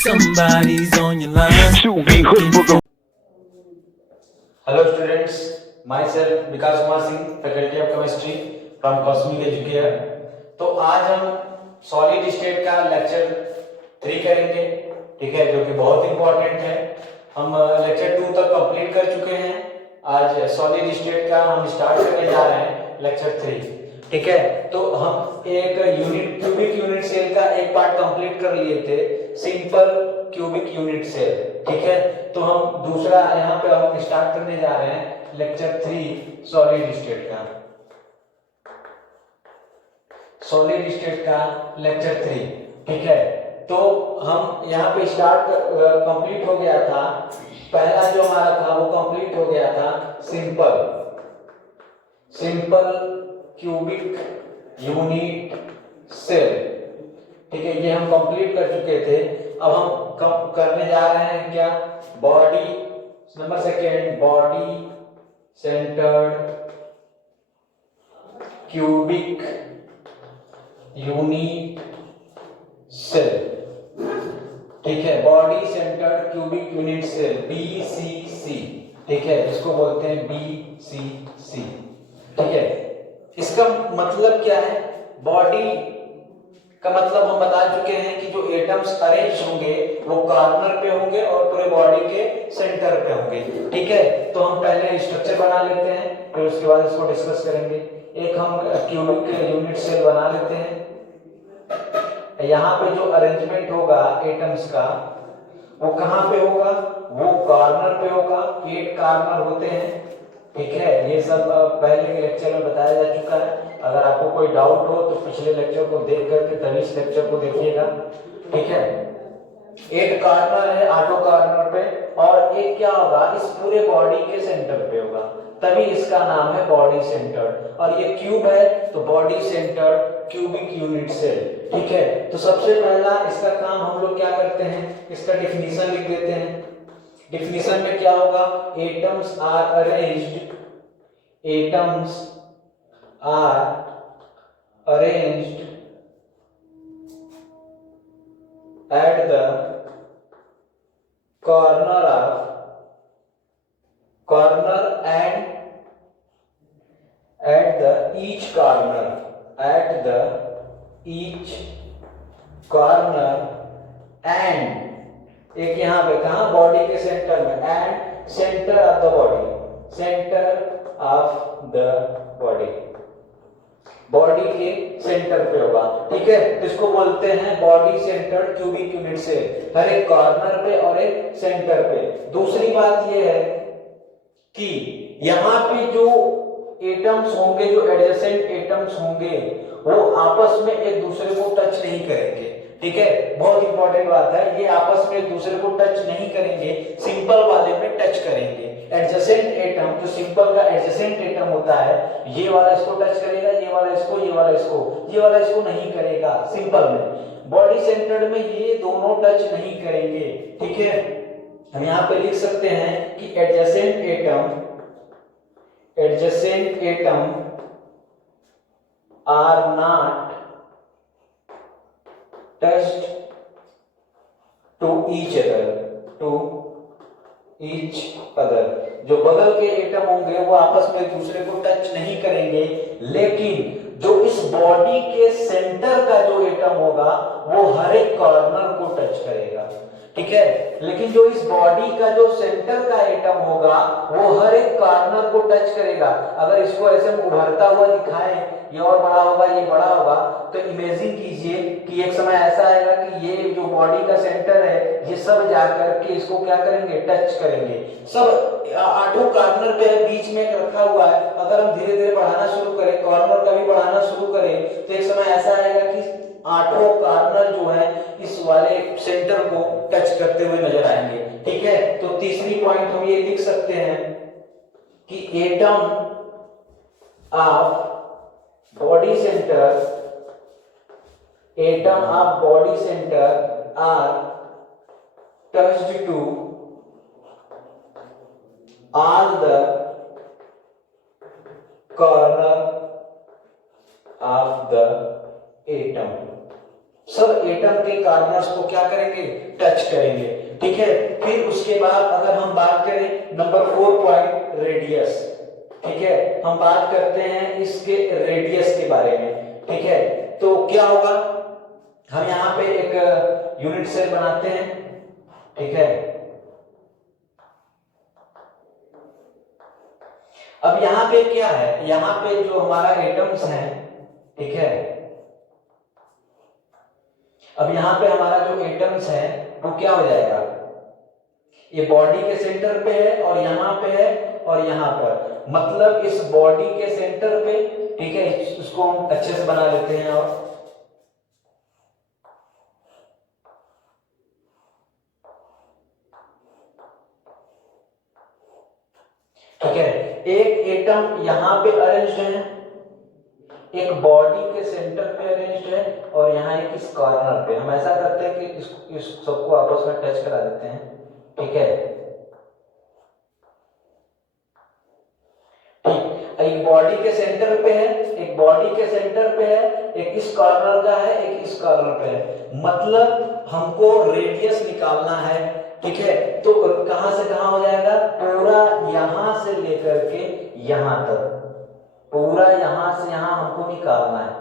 Somebody's on your line. Hello students, myself Vikas Kumar Singh, Faculty of Chemistry from Cosmic Educare। तो आज हम solid state का lecture 3 करेंगे, ठीक है, जो कि बहुत इंपॉर्टेंट है। हम लेक्चर 2 तक कंप्लीट कर चुके हैं। आज सॉलिड स्टेट का हम स्टार्ट करने जा रहे हैं लेक्चर 3, ठीक है। तो हम एक यूनिट क्यूबिक यूनिट सेल का एक पार्ट कंप्लीट कर लिए थे, सिंपल क्यूबिक यूनिट सेल, ठीक है। तो हम दूसरा यहाँ पे हम स्टार्ट करने जा रहे हैं लेक्चर 3 सॉलिड स्टेट का, सॉलिड स्टेट का लेक्चर 3, ठीक है। तो हम यहाँ पे स्टार्ट कंप्लीट हो गया था, पहला जो हमारा था वो कंप्लीट हो गया था सिंपल क्यूबिक यूनिट सेल, ठीक है, ये हम कंप्लीट कर चुके थे। अब हम करने जा रहे हैं क्या, body number second, body centred cubic unit cell, ठीक है, body centred cubic unit cell BCC, ठीक है, इसको बोलते हैं BCC, ठीक है। इसका मतलब क्या है, बॉडी का मतलब हम बता चुके हैं कि जो एटम्स अरेंज होंगे वो कॉर्नर पे होंगे और पूरे बॉडी के सेंटर पे होंगे, ठीक है। तो हम पहले स्ट्रक्चर बना लेते हैं, फिर उसके बाद इसको डिस्कस करेंगे। एक हम क्यूबिक यूनिट सेल बना लेते हैं। यहाँ पे जो अरेंजमेंट होगा एटम्स का वो कहाँ पे होगा, वो कॉर्नर पे होगा, 8 कॉर्नर होते हैं, ठीक है। ये सब पहले के लेक्चर में बताया जा चुका है। अगर आपको कोई डाउट हो तो पिछले लेक्चर को देख करके तभी इस लेक्चर को देखिएगा, ठीक है। 8 कॉर्नर है, 8 कॉर्नर पे, और एक क्या होगा, इस पूरे बॉडी के सेंटर पे होगा, तभी इसका नाम है बॉडी सेंटर्ड। और ये क्यूब है तो body centred cubic unit cell, ठीक है। तो सबसे पहला इसका काम हम लोग क्या करते हैं, इसका डिफिनीशन लिख देते हैं। डिफिनीशन में क्या होगा, atoms are arranged at the corner and at the each corner and एक यहाँ पे कहा बॉडी के सेंटर में, and centre of the body, body के सेंटर पे होगा, ठीक है। इसको बोलते हैं body centre cubic unit cell, हर एक कॉर्नर पे और एक सेंटर पे। दूसरी बात यह है कि यहाँ पे जो एटम्स होंगे, जो एडजेसेंट एटम्स होंगे, वो आपस में एक दूसरे को टच नहीं करेंगे, ठीक है। बहुत इंपॉर्टेंट बात है, ये आपस में एक दूसरे को टच नहीं करेंगे, सिंपल वाले में टच करेंगे। एडजेसेंट एटम, जो सिंपल का एडजेसेंट एटम होता है, ये वाला इसको टच करेगा, ये वाला इसको, ये वाला इसको, ये वाला इसको नहीं करेगा सिंपल में। बॉडी सेंटर्ड में ये दोनों टच नहीं करेंगे, ठीक है। हम यहाँ पे लिख सकते हैं कि adjacent atom are not touched to each other, जो बगल के एटम होंगे वो आपस में एक दूसरे को टच नहीं करेंगे, लेकिन जो इस बॉडी के सेंटर का जो एटम होगा वो हर एक कॉर्नर को टच करेगा, ठीक है। लेकिन जो इस बॉडी का जो सेंटर का एटम होगा वो हर एक कॉर्नर को टच करेगा। अगर इसको ऐसे उभरता हुआ दिखाएं, ये और बड़ा होगा, ये बड़ा होगा, तो इमेजिन कीजिए कि एक समय ऐसा आएगा कि ये जो बॉडी का सेंटर है ये सब जाकर के इसको क्या करेंगे, टच करेंगे। सब 8 कॉर्नर पे बीच में रखा हुआ है, अगर हम धीरे धीरे बढ़ाना शुरू करें, कॉर्नर का भी बढ़ाना शुरू करें, तो एक समय ऐसा आएगा कि 8 कॉर्नर जो है इस वाले सेंटर को टच करते हुए नजर आएंगे, ठीक है। तो तीसरी पॉइंट हम ये लिख सकते हैं कि atom of body centre are touched to all the corner of the atom, सब एटम के कार्नर्स को क्या करेंगे, टच करेंगे। ठीक है, फिर उसके बाद अगर हम बात करें नंबर 4 पॉइंट, रेडियस। ठीक है, हम बात करते हैं इसके रेडियस के बारे में। ठीक है, तो क्या होगा, हम यहाँ पे एक यूनिट सेल बनाते हैं। ठीक है, अब यहाँ पे क्या है, यहाँ पे जो हमारा एटम्स हैं, ठीक है, अब यहाँ पे हमारा जो एटम्स है वो क्या हो जाएगा, ये बॉडी के सेंटर पे है और यहाँ पे है और यहाँ पर, मतलब इस बॉडी के सेंटर पे। ठीक है, इसको हम अच्छे से बना लेते हैं। और ठीक है, एक एटम यहाँ पे अरेंज्ड है, एक बॉडी के सेंटर पे अरेंज्ड है और यहाँ एक इस कॉर्नर पे। हम ऐसा करते हैं कि इस सबको आपस में टच करा देते हैं। ठीक है, ठीक, एक बॉडी के सेंटर पे है, एक बॉडी के सेंटर पे है, एक इस कॉर्नर का है, एक इस कॉर्नर पे है, मतलब हमको रेडियस निकालना है। ठीक है, तो कहां से कहां हो जाएगा, पूरा यहां से लेकर के यहां तक, पूरा यहां से यहां हमको निकालना है।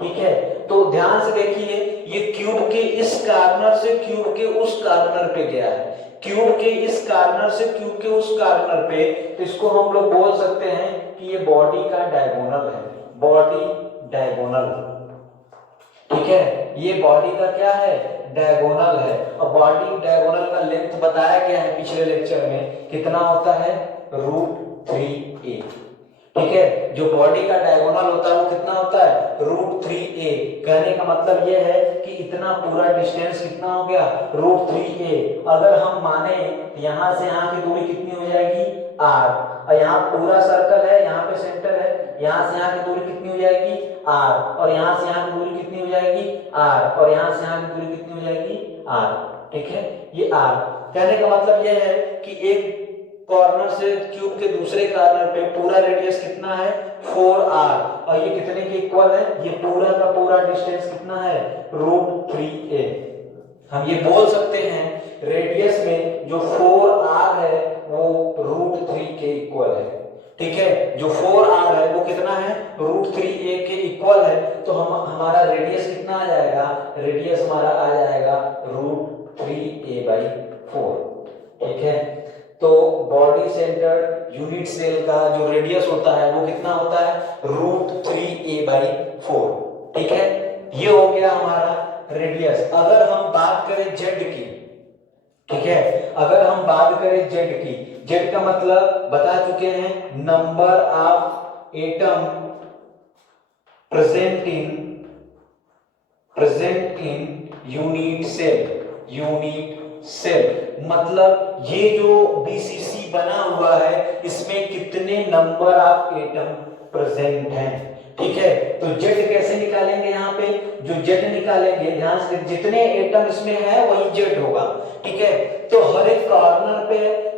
ठीक है, तो ध्यान से देखिए, ये क्यूब के इस कॉर्नर से क्यूब के उस कॉर्नर पे गया है, क्यूब के इस कॉर्नर से क्यूब के उस कॉर्नर पे, तो इसको हम लोग बोल सकते हैं कि ये बॉडी का डायगोनल है, बॉडी डायगोनल। ठीक है, ये बॉडी का क्या है, डायगोनल है। और बॉडी डायगोनल का लेंथ बताया गया है पिछले लेक्चर में, कितना होता है, √3a। ठीक है, जो बॉडी का डायगोनल होता है वो कितना होता है, √3a। कहने का मतलब ये है कि इतना पूरा डिस्टेंस कितना हो गया, √3a। अगर हम माने यहां से यहां की दूरी कितनी हो जाएगी, r, और यहाँ पूरा सर्कल है, यहाँ पे सेंटर है, यहाँ से यहाँ की दूरी कितनी हो जाएगी, r, और यहाँ से यहाँ की दूरी कितनी हो जाएगी, r, और यहाँ से यहाँ की दूरी कितनी हो जाएगी, r। ठीक है, ये r। कहने का मतलब ये है कि एक कॉर्नर से क्यूब के दूसरे कॉर्नर पे पूरा रेडियस कितना है, 4r, और ये कितने के इक्वल है, ये पूरा का पूरा डिस्टेंस कितना है, √3a। हम ये बोल सकते हैं रेडियस में जो 4r है वो √3 के इक्वल है। ठीक है, जो 4r है वो कितना है, √3a के इक्वल है। तो हम हमारा रेडियस कितना आ जाएगा, रेडियस हमारा आ जाएगा √3a/4। ठीक है, तो बॉडी सेंटर्ड यूनिट सेल का जो रेडियस होता है वो कितना होता है, √3a/4। ठीक है, ये हो गया हमारा रेडियस। अगर हम बात करें जेड की, ठीक है, अगर हम बात करें जेड की, जेड का मतलब बता चुके हैं, number of atom present in unit cell, unit cell मतलब ये जो बीसीसी बना हुआ है इसमें कितने नंबर ऑफ एटम प्रेजेंट हैं। ठीक है, तो जेड कैसे निकालेंगे, यहाँ पे जो जेड निकालेंगे, ध्यान से जितने एटम इसमें है वही जेड होगा। ठीक है, तो हर एक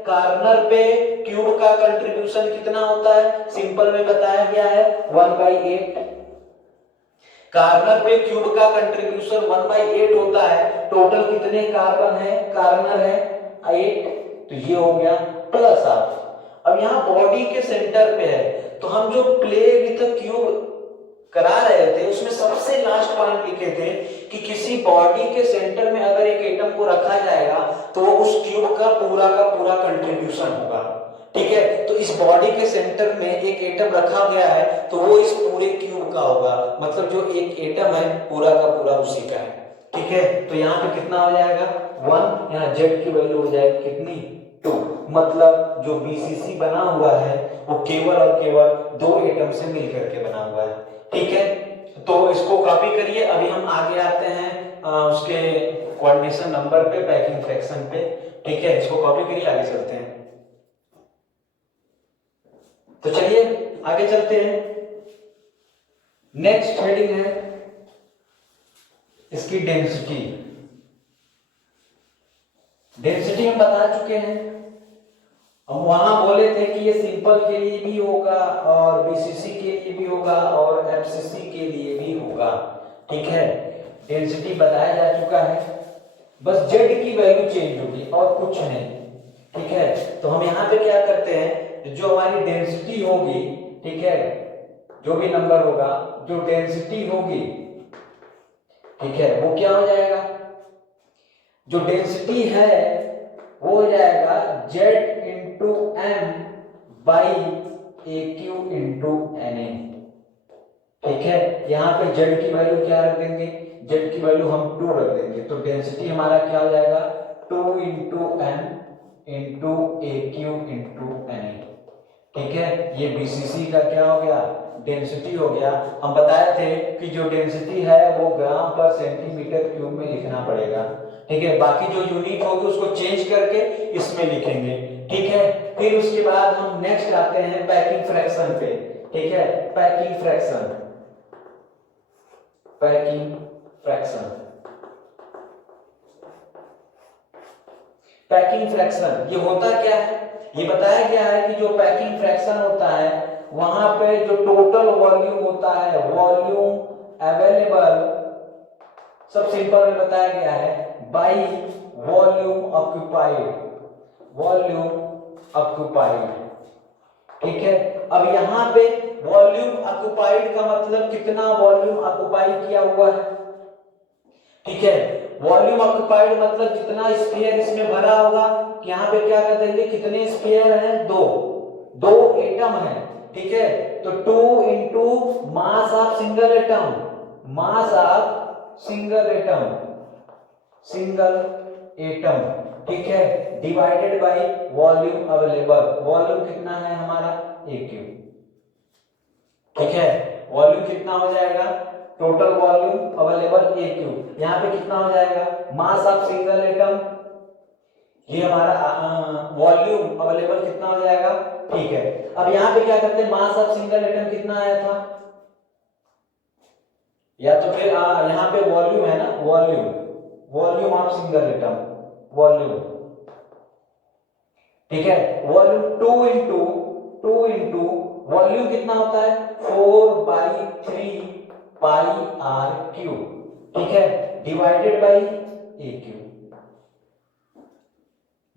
कॉर्नर पे क्यूब का कंट्रीब्यूशन कितना होता है, सिंपल में बताया गया है 1/8। कार्बन पे क्यूब का कंट्रीब्यूशन 1/8 होता है। टोटल कितने कार्बन है, कार्बन है 8, तो ये हो गया प्लस ऑफ। अब यहाँ बॉडी के सेंटर पे है, तो हम जो प्ले विद क्यूब करा रहे थे उसमें सबसे लास्ट पॉइंट लिखे थे कि किसी बॉडी के सेंटर में अगर एक एटम को रखा जाएगा तो वो उस क्यूब का पूरा कंट्रीब्यूशन होगा। ठीक है, तो इस बॉडी के सेंटर में एक एटम रखा गया है तो वो इस पूरे क्यूब का होगा, मतलब जो एक एटम है पूरा का पूरा उसी का है। ठीक है, तो यहाँ पे कितना हो जाएगा 1, यहाँ जेड की वैल्यू हो जाएगी कितनी 2, मतलब जो बीसीसी बना हुआ है वो केवल और केवल 2 एटम से मिलकर के बना हुआ है। ठीक है, तो इसको कॉपी करिए। अभी हम आगे आते हैं उसके कोऑर्डिनेशन नंबर पे, पैकिंग फ्रैक्शन पे। ठीक है, इसको कॉपी करिए, आगे चलते हैं। तो चलिए आगे चलते हैं। नेक्स्ट हेडिंग है इसकी डेंसिटी। डेंसिटी हम बता चुके हैं, हम वहां बोले थे कि ये सिंपल के लिए भी होगा और बीसीसी के लिए भी होगा और एफसीसी के लिए भी होगा। ठीक है, डेंसिटी बताया जा चुका है, बस जेड की वैल्यू चेंज होगी और कुछ नहीं। ठीक है, तो हम यहाँ पे क्या करते हैं, जो हमारी डेंसिटी होगी, ठीक है, जो भी नंबर होगा, जो डेंसिटी होगी, ठीक है, वो क्या हो जाएगा, जो डेंसिटी है वो हो जाएगा Z into M by A cube into N A. ठीक है, यहाँ पे जेड की वैल्यू क्या रख देंगे, जेड की वैल्यू हम 2 रख देंगे, तो डेंसिटी हमारा क्या हो जाएगा 2 into M into A cube into N A. ठीक है, ये बीसीसी का क्या हो गया, डेंसिटी हो गया। हम बताए थे कि जो डेंसिटी है वो ग्राम पर सेंटीमीटर क्यूब में लिखना पड़ेगा। ठीक है, बाकी जो यूनिट होगी उसको चेंज करके इसमें लिखेंगे। ठीक है, फिर उसके बाद हम नेक्स्ट आते हैं पैकिंग फ्रैक्शन पे। ठीक है, packing fraction, packing fraction, packing fraction ये होता क्या है, ये बताया गया है कि जो पैकिंग फ्रैक्शन होता है वहां पे जो टोटल वॉल्यूम होता है, वॉल्यूम अवेलेबल, सब सिंपल में बताया गया है by volume occupied, volume occupied. ठीक है, अब यहां पे वॉल्यूम ऑक्यूपाइड का मतलब कितना वॉल्यूम ऑक्यूपाई किया हुआ है। ठीक है, वॉल्यूम ऑक्यूपाइड मतलब जितना स्फीयर इसमें भरा होगा, यहाँ पे क्या कर देंगे, कितने स्फीयर हैं, दो एटम है। ठीक है, तो 2 into mass of single atom, mass of single atom, single atom. ठीक है, divided by volume available, volume कितना है हमारा ए क्यू। ठीक है, वॉल्यूम कितना हो जाएगा, टोटल वॉल्यूम अवेलेबल ए क्यू, यहाँ पे कितना हो जाएगा, मास ऑफ सिंगल एटम, ये हमारा वॉल्यूम अवेलेबल कितना हो जाएगा। ठीक है, अब यहाँ पे क्या करते हैं, मास ऑफ सिंगल एटम कितना आया था, या तो फिर यहाँ पे वॉल्यूम है ना, volume, volume of single atom, volume. ठीक है, वॉल्यूम 2 इंटू वॉल्यूम कितना होता है 4/3 पाई आर क्यूब। ठीक है, डिवाइडेड बाई ए क्यूब,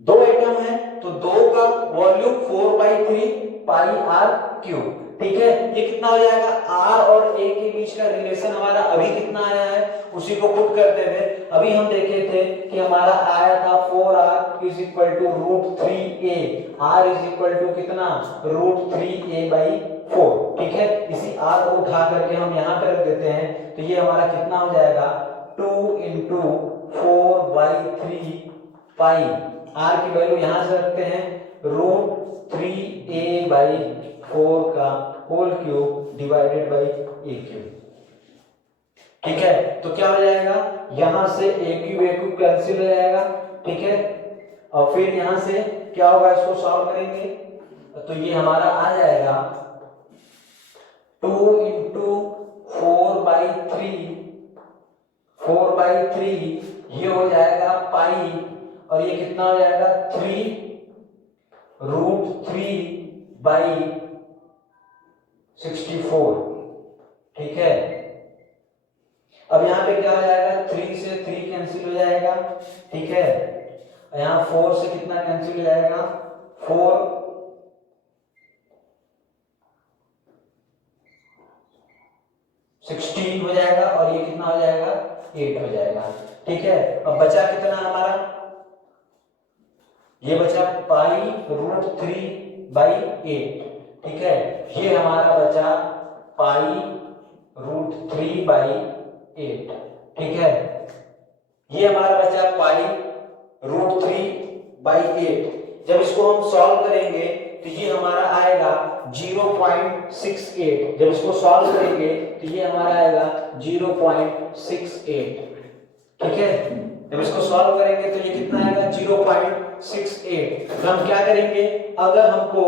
दो एटम है तो दो का वॉल्यूम 4/3 पाई आर क्यूब। ठीक है, ये कितना हो जाएगा, आर और ए के बीच का रिलेशन हमारा अभी कितना आया है उसी को पुट करते हुए अभी हम देखे थे कि हमारा आया था 4r is equal to √3a, r is equal to कितना √3a/4। ठीक है, इसी r को उठा करके हम यहाँ पे रख देते हैं, तो ये हमारा कितना हो जाएगा 2 इंटू 4/3 पाई, r की वैल्यू यहां से रखते हैं √3a/4 का whole cube divided by A cube. ठीक है, तो क्या हो जाएगा, यहां से ए क्यूब कैंसिल हो जाएगा। ठीक है, और फिर यहां से क्या होगा, इसको सॉल्व करेंगे तो ये हमारा आ जाएगा 2 इंटू 4/3 ये हो जाएगा पाई, और ये कितना हो जाएगा 3√3/64। ठीक है, अब यहाँ पे क्या हो जाएगा, 3 से 3 कैंसिल हो जाएगा। ठीक है, यहाँ 4 से कितना कैंसिल हो जाएगा, 4 16 हो जाएगा, और ये कितना हो जाएगा 8 हो जाएगा। ठीक है, अब बचा कितना हमारा, ये बचा π√3/8। ठीक है, ये हमारा बचा π√3/8। ठीक है, ये हमारा बचा π√3/8। जब इसको हम सॉल्व करेंगे तो ये हमारा आएगा 0.68, जब इसको सॉल्व करेंगे तो ये हमारा आएगा 0.68। ठीक है, जब इसको सॉल्व करेंगे तो ये कितना आएगा 0.68। तो हम क्या करेंगे, अगर हमको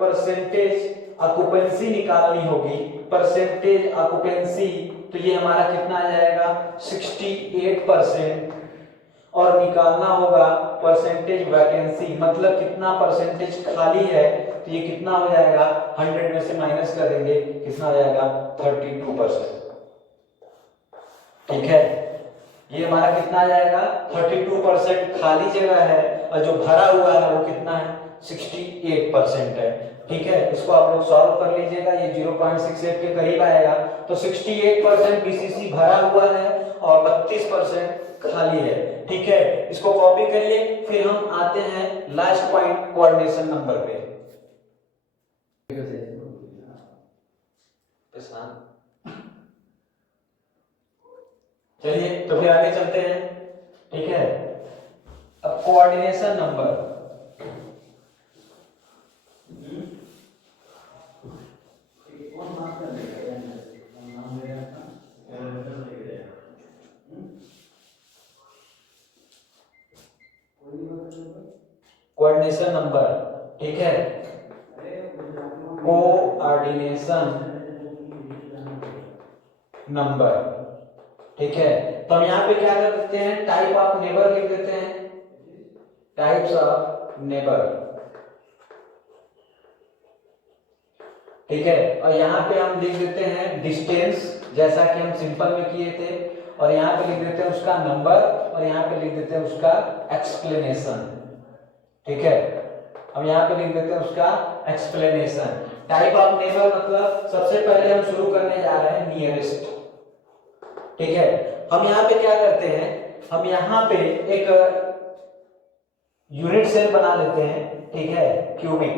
परसेंटेज ऑक्यूपेंसी निकालनी होगी, परसेंटेज ऑक्यूपेंसी, तो ये हमारा कितना आ जाएगा 68%, और निकालना होगा परसेंटेज वैकेंसी, मतलब कितना परसेंटेज खाली है, तो ये कितना हो जाएगा 100 में से माइनस कर देंगे, कितना हो जाएगा 32%। ठीक है, ये हमारा कितना आ जाएगा 32% खाली जगह है और जो भरा हुआ है वो कितना है 68% है। ठीक है, इसको आप लोग सॉल्व कर लीजिएगा, ये 0.68 के करीब आएगा। तो 68% बीसीसी भरा हुआ है और 32% खाली है। ठीक है, इसको कॉपी करिए। फिर हम आते हैं लास्ट पॉइंट कोऑर्डिनेशन नंबर पे। चलिए तो फिर आगे चलते हैं। ठीक है, अब कोऑर्डिनेशन नंबर कोऑर्डिनेशन नंबर। ठीक है, कोऑर्डिनेशन नंबर। ठीक है, तो हम यहाँ पे क्या कर देते हैं, टाइप ऑफ नेबर लिख देते हैं, टाइप्स ऑफ नेबर। ठीक है, और यहाँ पे हम लिख देते हैं डिस्टेंस, जैसा कि हम सिंपल में किए थे, और यहाँ पे लिख देते हैं उसका नंबर, और यहाँ पे लिख देते हैं उसका एक्सप्लेनेशन। ठीक है, हम यहाँ पे लिख देते हैं उसका एक्सप्लेनेशन। टाइप ऑफ नेबर मतलब सबसे पहले हम शुरू करने जा रहे हैं नियरेस्ट। ठीक है, हम यहाँ पे क्या करते हैं, हम यहाँ पे एक यूनिट सेल बना लेते हैं। ठीक है, क्यूबिक।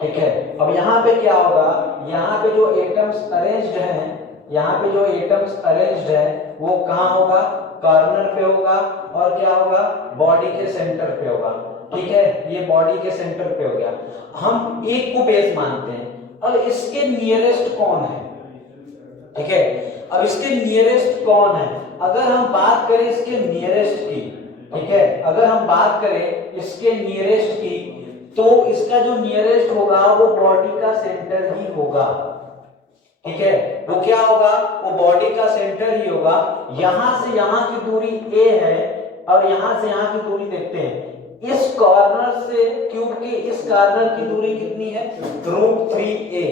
ठीक है, अब यहाँ पे क्या होगा, यहाँ पे जो एटम्स अरेंज्ड हैं, यहाँ पे जो एटम्स अरेंज्ड है वो कहाँ होगा, कॉर्नर पे होगा, और क्या होगा, बॉडी के सेंटर पे होगा। ठीक है, ये बॉडी के सेंटर पे हो गया। हम एक को बेस मानते हैं। अब इसके नियरेस्ट कौन है? ठीक है, अब इसके नियरेस्ट कौन है? अगर हम बात करें इसके नियरेस्ट की, ठीक है, अगर हम बात करें इसके नियरेस्ट की, तो इसका जो नियरेस्ट होगा वो बॉडी का सेंटर ही होगा। ठीक है, वो क्या होगा, वो बॉडी का सेंटर ही होगा। यहां से यहां की दूरी a है, और यहां से यहां की दूरी देखते हैं, इस कॉर्नर से क्यूब के इस कॉर्नर की दूरी कितनी है, √3a।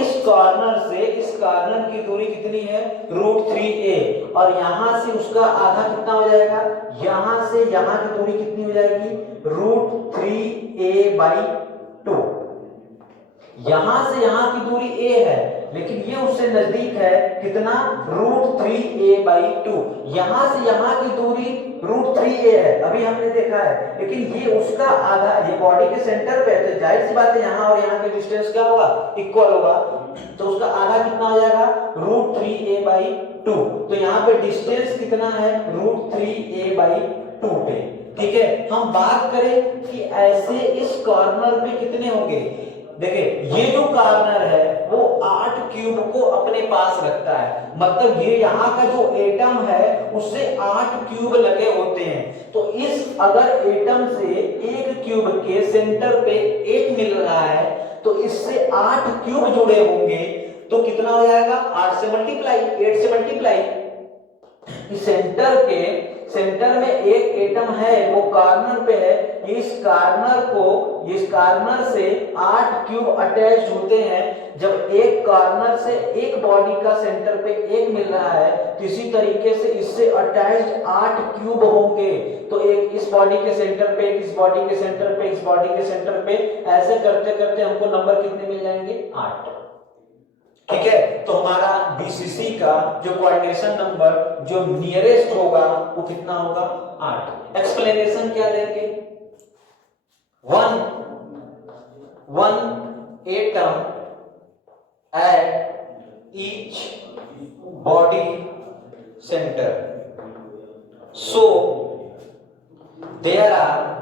इस कॉर्नर से इस कॉर्नर की दूरी कितनी है, √3a, और यहां से उसका आधा कितना हो जाएगा, यहां से यहां की दूरी कितनी हो जाएगी, √3a/2। यहां से यहां की दूरी a है, लेकिन ये उससे नजदीक है, कितना, √3a/2। यहां से यहां की दूरी √3a है, अभी हमने देखा है, लेकिन ये उसका आधा, ये बॉडी के सेंटर पे है, तो जाहिर सी बात है यहाँ और यहाँ के डिस्टेंस क्या होगा, इक्वल होगा, तो उसका आधा कितना हो जाएगा, √3a/2। तो यहाँ पे डिस्टेंस कितना है, √3a/2 पे। ठीक है, हम बात करें कि ऐसे इस कॉर्नर पे कितने होंगे। देखिए, ये जो कॉर्नर है वो 8 क्यूब को अपने पास रखता है, मतलब ये यहाँ का जो एटम है उससे 8 क्यूब लगे होते हैं। तो इस अगर एटम से एक क्यूब के सेंटर पे एक मिल रहा है, तो इससे 8 क्यूब जुड़े होंगे, तो कितना हो जाएगा, 8 से मल्टीप्लाई, 8 से मल्टीप्लाई। सेंटर में एक एटम है, वो कॉर्नर पे है, इस कॉर्नर से 8 क्यूब अटैच होते हैं। जब एक कॉर्नर से एक बॉडी का सेंटर पे एक मिल रहा है, तो इसी तरीके से इससे अटैच्ड 8 क्यूब होंगे। तो एक इस बॉडी के सेंटर पे, एक इस बॉडी के सेंटर पे, इस बॉडी के सेंटर पे, ऐसे करते करते हमको नंबर कितने मिल जाएंगे, 8। ठीक है, तो हमारा बीसीसी का जो कोऑर्डिनेशन नंबर जो नियरेस्ट होगा वो कितना होगा, 8। एक्सप्लेनेशन क्या देंगे, one atom at each body center, so there are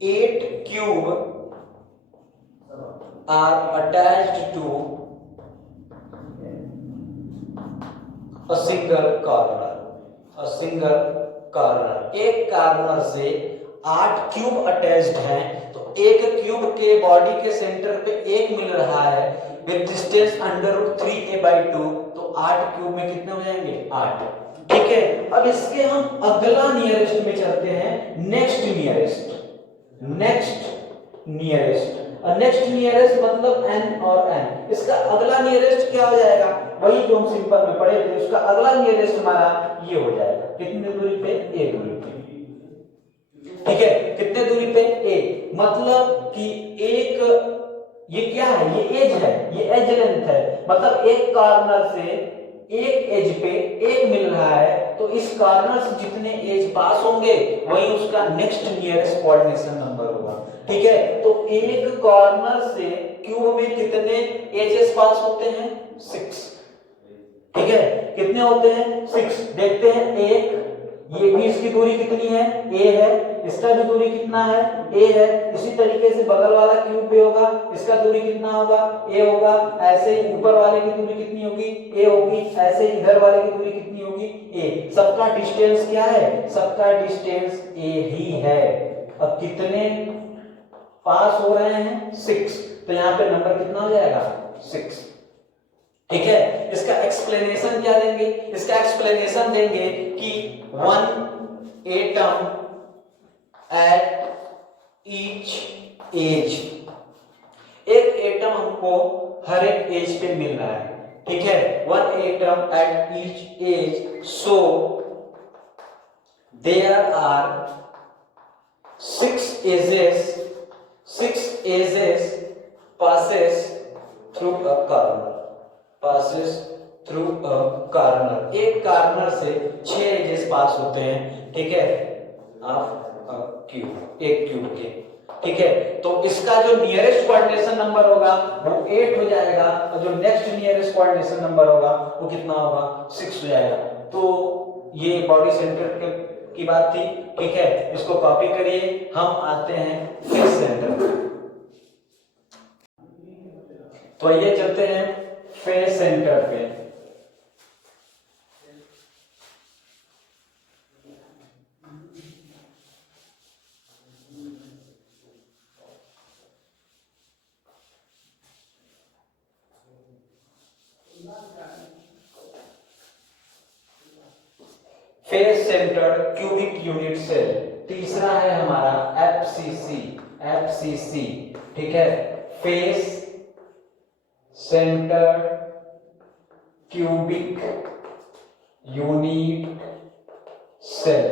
8 cube are attached to a single corner। एक कॉर्नर से 8 क्यूब अटैच्ड हैं, तो एक क्यूब के बॉडी के सेंटर पे एक मिल रहा है विद डिस्टेंस √3a/2, तो 8 क्यूब में कितने हो जाएंगे, 8। ठीक है, अब इसके हम अगला नियरेस्ट में चलते हैं, नेक्स्ट नियरेस्ट। और नेक्स्ट नियरेस्ट मतलब n और n, इसका अगला नियरेस्ट क्या हो जाएगा, वही जो हम सिंपल में पढ़े थे, उसका अगला नियरेस्ट हमारा ये हो जाएगा, कितनी दूरी पे, a दूरी पे, ठीक है, कितने दूरी पे, a, मतलब कि एक, ये क्या है, ये एज है, ये एज लेंथ है, मतलब एक कॉर्नर से एक एज पे एक मिल रहा है, तो इस कॉर्नर से जितने एज पास होंगे वही उसका नेक्स्ट नियरेस्ट कोऑर्डिनेशन नंबर होगा, ठीक है। तो एक कॉर्नर से क्यूब में कितने एजेस पास होते हैं, 6, ठीक है, कितने होते हैं, 6, देखते हैं, एक, ये भी इसकी दूरी कितनी है, a है, इसका भी दूरी कितना है, a है, इसी तरीके से बगल वाला क्यूब भी होगा, इसका दूरी कितना होगा, a होगा, ऐसे ही ऊपर वाले की दूरी कितनी होगी, a होगी, ऐसे ही इधर वाले की दूरी कितनी होगी, a, सबका डिस्टेंस क्या है, सबका डिस्टेंस a ही है। अब कितने पास हो रहे हैं, 6, तो यहाँ पे नंबर कितना हो जाएगा, 6, ठीक है। इसका एक्सप्लेनेशन क्या देंगे, इसका एक्सप्लेनेशन देंगे कि 1 एटम एट ईच एज, एक एटम हमको हर एक एज पे मिल रहा है, ठीक है, 1 atom at each edge, so there are 6 edges passes through a corner, passes through a corner, एक कॉर्नर से 6 एजेस पास होते हैं, ठीक है, ऑफ क्यूब, एक क्यूब के, ठीक है। तो इसका जो नियरेस्ट कोऑर्डिनेशन नंबर होगा वो 8 हो जाएगा, और जो नेक्स्ट नियरेस्ट कोऑर्डिनेशन नंबर होगा वो कितना होगा, 6 हो जाएगा। तो ये बॉडी सेंटर की बात थी, ठीक है, इसको कॉपी करिए। हम आते हैं फेस सेंटर, तो ये चलते हैं फेस सेंटर पे। Face centre cubic unit cell, तीसरा है हमारा एफसीसी, एफसीसी, ठीक है, face centre cubic unit cell,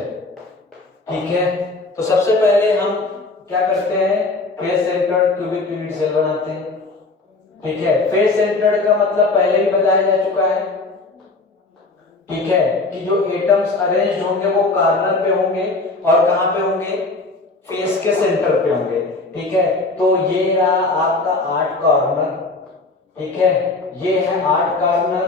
ठीक है। तो सबसे पहले हम क्या करते हैं, face centre cubic unit cell बनाते हैं, ठीक है। फेस सेंटर का मतलब पहले भी बताया जा चुका है, ठीक है, कि जो एटम्स अरेंज होंगे वो कॉर्नर पे होंगे, और कहां पे होंगे, फेस के सेंटर पे होंगे, ठीक है। तो ये रहा आपका 8 कॉर्नर, ठीक है, ये है 8 कॉर्नर,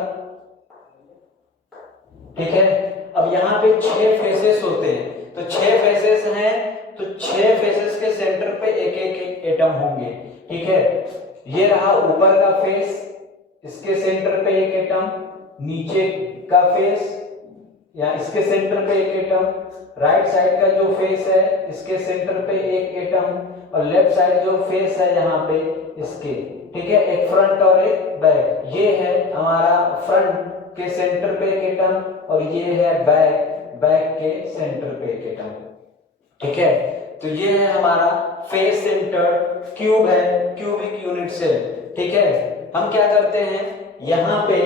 ठीक है। अब यहाँ पे 6 फेसेस होते हैं, तो 6 फेसेस हैं, तो 6 फेसेस के सेंटर पे एक एक एटम होंगे, ठीक है। ये रहा ऊपर का फेस, इसके सेंटर पे एक एटम, नीचे का फेस या इसके सेंटर पे एक एटम, राइट साइड का जो फेस है इसके सेंटर पे एक एटम, और लेफ्ट साइड जो फेस है यहाँ पे इसके, ठीक है, एक फ्रंट और एक बैक। ये है हमारा फ्रंट के सेंटर पे एक एटम, और ये है बैक के सेंटर पे एक एटम, ठीक है। तो ये है हमारा फेस सेंटर क्यूब है, क्यूबिक यूनिट सेल, ठीक है। हम क्या करते हैं यहाँ पे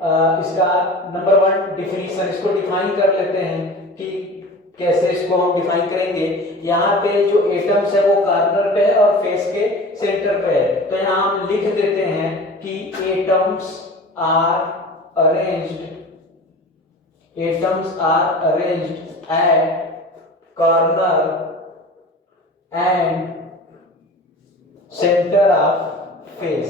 इसका नंबर 1 डिफिनीशन, इसको डिफाइन कर लेते हैं कि कैसे इसको हम डिफाइन करेंगे। यहाँ पे जो एटम्स है वो कॉर्नर पे है और फेस के सेंटर पे है, तो यहाँ हम लिख देते हैं कि atoms are arranged at corner and centre of face,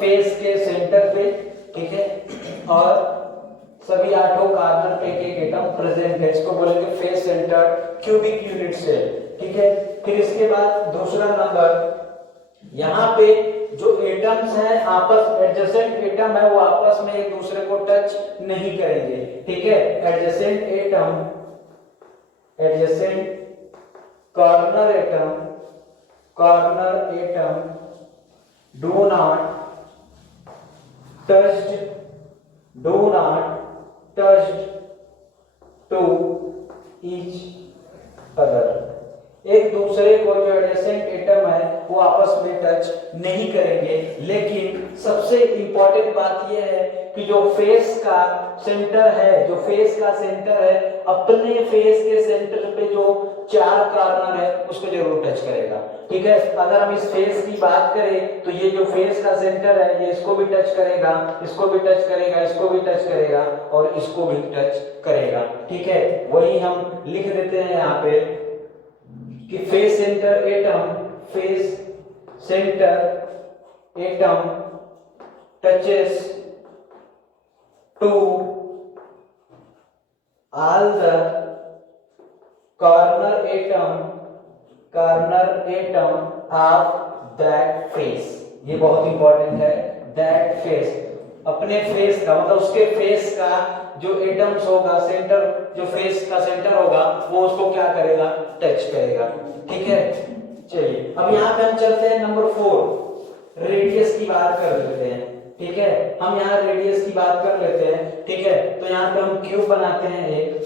face के सेंटर पे, ठीक है, और सभी 8 कॉर्नर पे एक एटम प्रेजेंट है, इसको बोलेंगे face centre cubic unit cell, ठीक है। फिर इसके बाद दूसरा नंबर, यहाँ पे जो एटम्स हैं आपस, एडजेसेंट एटम है, वो आपस में एक दूसरे को टच नहीं करेंगे, ठीक है। Adjacent corner atom do not touched to each other, एक दूसरे को जो एडजेसेंट एटम है वो आपस में टच नहीं करेंगे। लेकिन सबसे इंपॉर्टेंट बात यह है कि जो फेस का सेंटर है, जो फेस का सेंटर है, अपने फेस के सेंटर पे जो चार कॉर्नर है उसको जरूर टच करेगा। ठीक है, अगर हम इस फेस की बात करें तो ये जो फेस का सेंटर है ये इसको भी टच करेगा, इसको भी टच करेगा, इसको भी टच करेगा और इसको भी टच करेगा। ठीक है, वही हम लिख देते हैं यहाँ पे कि face centre atom, face centre atom touches to all the corner atom of that face। ये बहुत इंपॉर्टेंट है, that face, अपने फेस का मतलब उसके फेस का जो एटम्स होगा, सेंटर जो फेस का सेंटर होगा वो उसको क्या करेगा, टच करेगा। ठीक है, चलिए अब यहाँ पे हम चलते हैं नंबर 4, रेडियस की बात कर लेते हैं। ठीक है, हम यहाँ रेडियस की बात कर लेते हैं। ठीक है, तो यहाँ पे हम क्यूब बनाते हैं, एक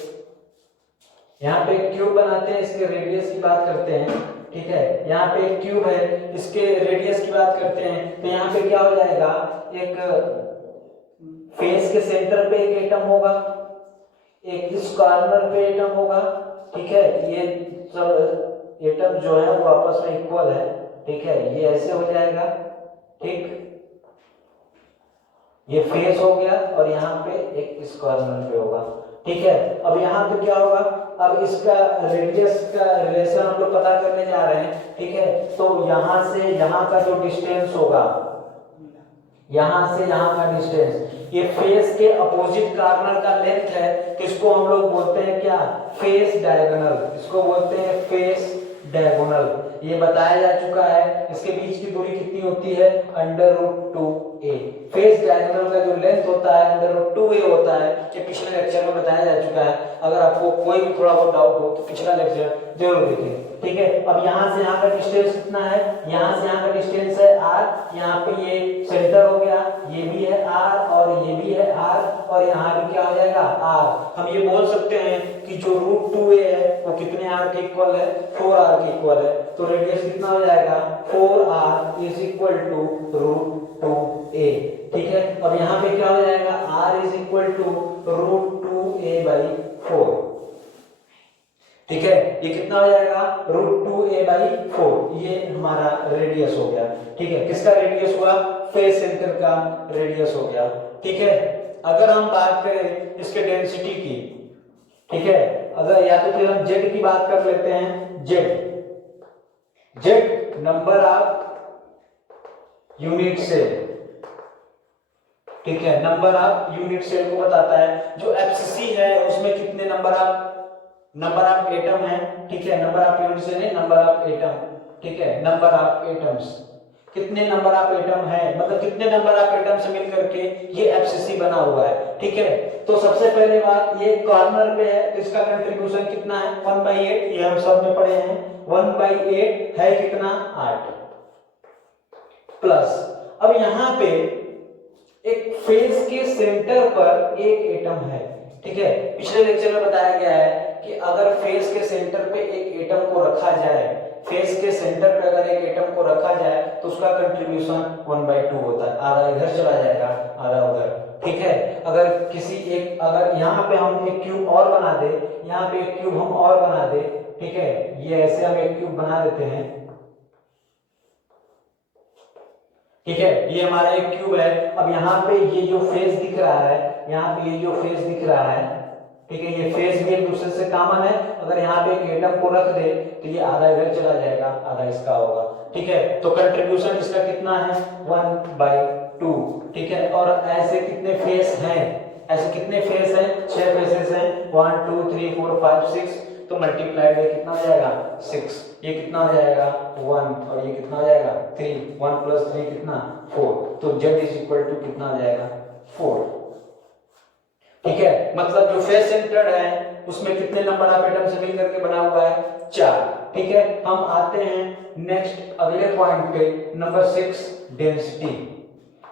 यहाँ पे क्यूब बनाते हैं, इसके रेडियस की बात करते हैं। ठीक है, यहाँ पे एक क्यूब है, इसके रेडियस की बात करते हैं। तो यहाँ पे क्या हो जाएगा, एक फेस के सेंटर पे एक एटम होगा, एक इस कॉर्नर पे एटम होगा। ठीक है, ये सब एटम जो है वो आपस में इक्वल है। ठीक है, ये ऐसे हो जाएगा। ठीक, ये फेस हो गया और यहाँ पे एक इस कॉर्नर पे होगा। ठीक है, अब यहाँ पे क्या होगा, अब इसका रेडियस का रिलेशन हम लोग पता करने जा रहे हैं। ठीक है, तो यहाँ से यहाँ का जो डिस्टेंस होगा, यहाँ से यहाँ का डिस्टेंस, ये फेस के अपोजिट कॉर्नर का लेंथ है, तो इसको हम लोग बोलते हैं क्या, फेस डायगोनल। इसको बोलते हैं फेस डायगोनल। ये बताया जा चुका है, इसके बीच की दूरी कितनी होती है, √2a। फेस डायगोनल का जो लेंथ होता है √2a होता है। ये पिछले लेक्चर में बताया जा चुका है, अगर आपको कोई भी थोड़ा बहुत डाउट हो तो पिछला लेक्चर जरूर देखें। ठीक है, अब यहाँ से यहाँ का डिस्टेंस कितना है, यहाँ से यहाँ का डिस्टेंस है r, यहाँ पे ये सेंटर हो गया, ये भी है r और ये भी है r और यहाँ भी क्या हो जाएगा, r। हम ये बोल सकते हैं कि जो √2a है वो कितने r के इक्वल है, 4r के इक्वल है। तो रेडियस कितना हो जाएगा, 4r is equal to √2a। ठीक है, अब यहाँ पे क्या हो जाएगा, r is equal to √2a/4। ठीक है, ये कितना हो जाएगा, √2a/4। ये हमारा रेडियस हो गया। ठीक है, किसका रेडियस हुआ, फेस सेंटर का रेडियस हो गया। ठीक है, अगर हम बात करें इसके डेंसिटी की, ठीक है, अगर या तो फिर हम जेड की बात कर लेते हैं, Z number of unit cell. ठीक है, नंबर ऑफ यूनिट सेल को बताता है। जो एफसीसी है उसमें कितने नंबर ऑफ एटम है। ठीक है, नंबर ऑफ यूनिट सेल है, नंबर ऑफ एटम। ठीक है, नंबर ऑफ एटम्स, कितने नंबर ऑफ एटम है, मतलब कितने नंबर ऑफ एटम से मिलकर के ये एफसीसी बना हुआ है। ठीक है, तो सबसे पहले बात, ये कॉर्नर पे है तो इसका कंट्रीब्यूशन कितना है, 1/8। ये हम सब में पढ़े हैं, 1/8 है कितना, 8 प्लस। अब यहाँ पे एक फेस के सेंटर पर एक एटम है। ठीक है, पिछले लेक्चर में बताया गया है कि अगर फेस के सेंटर पे एक एटम को रखा जाए, फेस के सेंटर पे अगर एक एटम को रखा जाए तो उसका कंट्रीब्यूशन 1/2 होता है, आधा इधर चला जाएगा, आधा उधर। ठीक है, अगर किसी एक, अगर यहाँ पे हम एक क्यूब और बना दे, यहाँ पे एक क्यूब हम और बना दे, ठीक है, ये ऐसे हम एक क्यूब बना देते हैं। ठीक है, ये हमारा एक क्यूब है। अब यहाँ पे ये जो फेस दिख रहा है, यहाँ पे ये जो फेस दिख रहा है, ठीक है, ये फेस भी एक दूसरे से कॉमन है। अगर यहाँ पे एक एटम को रख दे तो ये आधा इधर चला जाएगा, आधा इसका होगा। ठीक है, तो कंट्रीब्यूशन इसका कितना है, 1/2। ठीक है, और ऐसे कितने फेस हैं, ऐसे कितने फेस हैं, 6 फेसेस हैं, 1 2 3 4 5 6, तो मल्टीप्लाइड में कितना हो जाएगा, 6। ये कितना हो जाएगा, 1 और ये कितना हो जाएगा, 3। 1 + 3 कितना, 4। तो z = कितना हो जाएगा, 4। ठीक है, मतलब जो फेस सेंटर्ड है उसमें कितने नंबर ऑफ एटम से मिलकर के बना हुआ है, 4। ठीक है, हम आते हैं नेक्स्ट अगले पॉइंट पे, नंबर 6, डेंसिटी।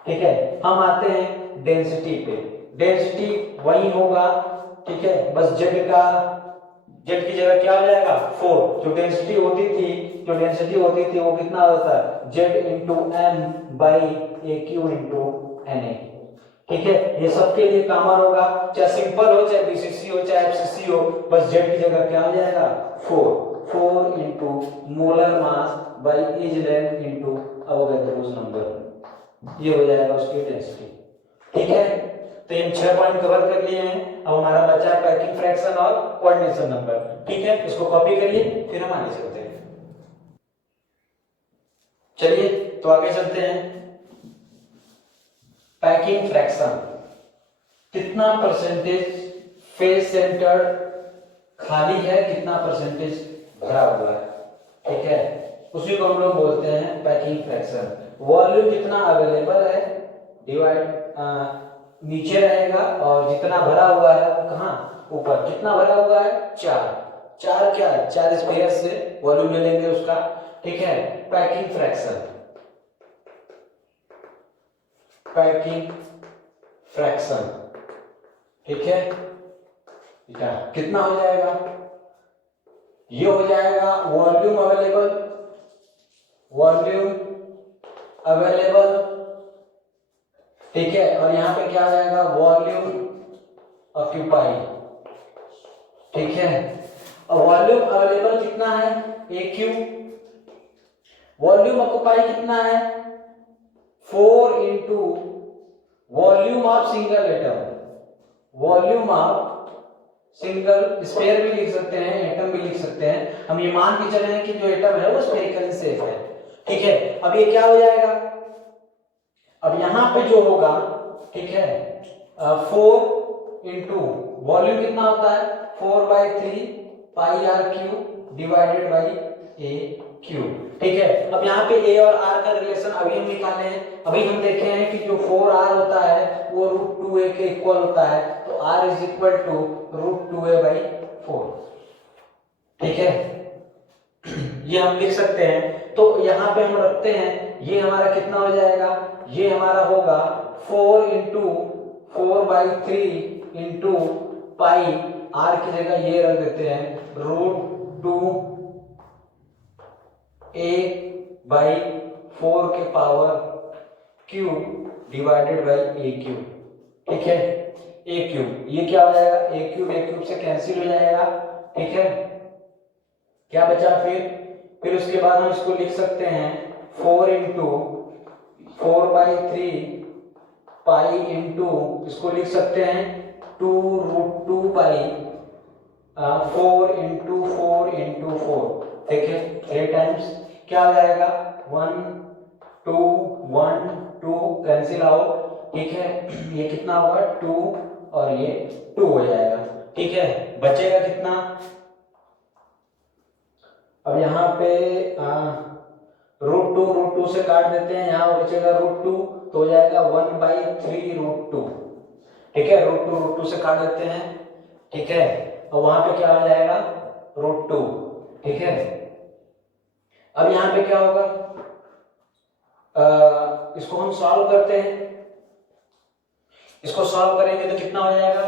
ठीक है, हम आते हैं डेंसिटी पे। डेंसिटी वही होगा, ठीक है, बस जेड का जेड की जगह क्या हो जाएगा 4। जो डेंसिटी होती थी वो कितना होता है Z into M by A cube into N A. ठीक है, ये सबके लिए कॉमन होगा, चाहे सिंपल हो चाहे बीसीसी हो चाहे एफसीसी हो, बस जेड की जगह क्या हो जाएगा 4 into molar mass by is length into Avogadro's number, ये हो जाएगा उसकी डेंसिटी। ठीक है, तो ये 6 पॉइंट कवर कर लिए हैं। अब हमारा बचा है पैकिंग फ्रैक्शन और कोऑर्डिनेशन नंबर। ठीक है, इसको कॉपी करिए फिर हम आगे चलते हैं। चलिए तो आगे चलते हैं। पैकिंग फ्रैक्शन, कितना परसेंटेज फेस सेंटर्ड खाली है, कितना परसेंटेज भरा हुआ है। ठीक है, उसी को हम लोग बोलते हैं पैकिंग फ्रैक्शन। वॉल्यूम जितना अवेलेबल है डिवाइड नीचे रहेगा और जितना भरा हुआ है वो कहाँ ऊपर। कितना भरा हुआ है 4 क्या है 4 स्क्वायर से वॉल्यूम ले लेंगे उसका। ठीक है, पैकिंग फ्रैक्शन, पैकिंग फ्रैक्शन। ठीक है, कितना हो जाएगा, ये हो जाएगा वॉल्यूम अवेलेबल। ठीक है, और यहां पे क्या आ जाएगा वॉल्यूम ऑक्यूपाई। ठीक है, और वॉल्यूम अवेलेबल कितना है ए क्यू, वॉल्यूम ऑक्यूपाई कितना है 4 into volume of single atom. Volume of single, sphere भी लिख सकते हैं एटम भी लिख सकते हैं, हम ये मान के चले हैं कि जो एटम है वो स्फेरिकली शेप है। ठीक है, अब ये क्या हो जाएगा, अब यहां पे जो होगा ठीक है 4 इंटू वॉल्यूम कितना होता है 4/3 pi r cube divided by A cube. ठीक है, अब यहाँ पे ए और आर का रिलेशन अभी हम निकाले हैं। अभी हम देखे हैं कि जो 4r होता है वो √2a के इक्वल होता है, तो r is equal to √2a/4। ठीक है, ये हम लिख सकते हैं। तो यहाँ पे हम रखते हैं, ये हमारा कितना हो जाएगा, ये हमारा होगा 4 इंटू 4/3 इंटू पाई, आर की जगह ये रख देते हैं √2a/4 के power Q divided by A cube. ठीक है, ए क्यूब, ये क्या हो जाएगा ए क्यूब से कैंसिल हो जाएगा। ठीक है, क्या बचा फिर उसके बाद हम इसको लिख सकते हैं 4 इंटू 4/3 पाई इंटू इसको लिख सकते हैं 2√2 इंटू 4। ठीक है, 3 टाइम्स क्या हो जाएगा 1 2 1 2 कैंसिल आउट। ठीक है, ये कितना होगा 2 और ये 2 हो जाएगा। ठीक है, बचेगा कितना, अब यहाँ पे √2 से काट देते हैं, यहाँ बचेगा √2 तो हो जाएगा 1/3√2। ठीक है, √2 से काट देते हैं। ठीक है, और वहां पे क्या हो जाएगा √2। ठीक है, अब यहाँ पे क्या होगा, इसको हम सॉल्व करते हैं। इसको सॉल्व करेंगे तो कितना हो जाएगा।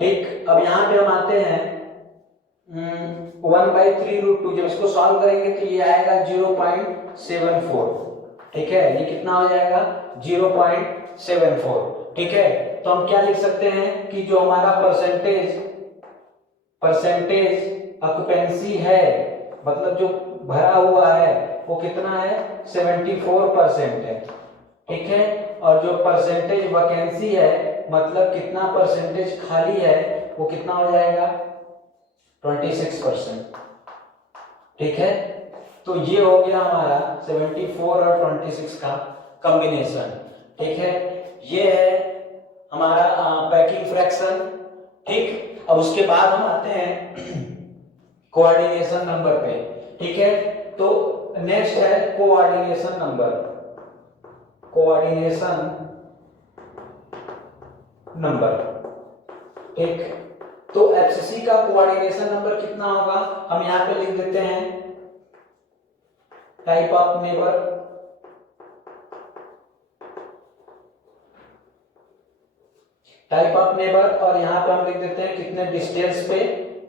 ठीक, अब यहाँ पे हम आते हैं 1/3√2, जब इसको सॉल्व करेंगे तो ये आएगा 0.74। ठीक है, ये कितना हो जाएगा 0.74। ठीक है, तो हम क्या लिख सकते हैं कि जो हमारा परसेंटेज ऑक्यूपेंसी है, मतलब जो भरा हुआ है वो कितना है 74% है। ठीक है, और जो परसेंटेज वैकेंसी है, मतलब कितना परसेंटेज खाली है, वो कितना हो जाएगा 26%। ठीक है, तो ये हो गया हमारा 74 और 26 का कॉम्बिनेशन। ठीक है, ये है हमारा पैकिंग फ्रैक्शन। ठीक, अब उसके बाद हम आते हैं कोऑर्डिनेशन नंबर पे। ठीक है, तो नेक्स्ट है कोऑर्डिनेशन नंबर। ठीक, तो एफसीसी का कोऑर्डिनेशन नंबर कितना होगा, हम यहां पे लिख देते हैं type of type of neighbour, और यहाँ पे हम लिख देते हैं कितने डिस्टेंस पे,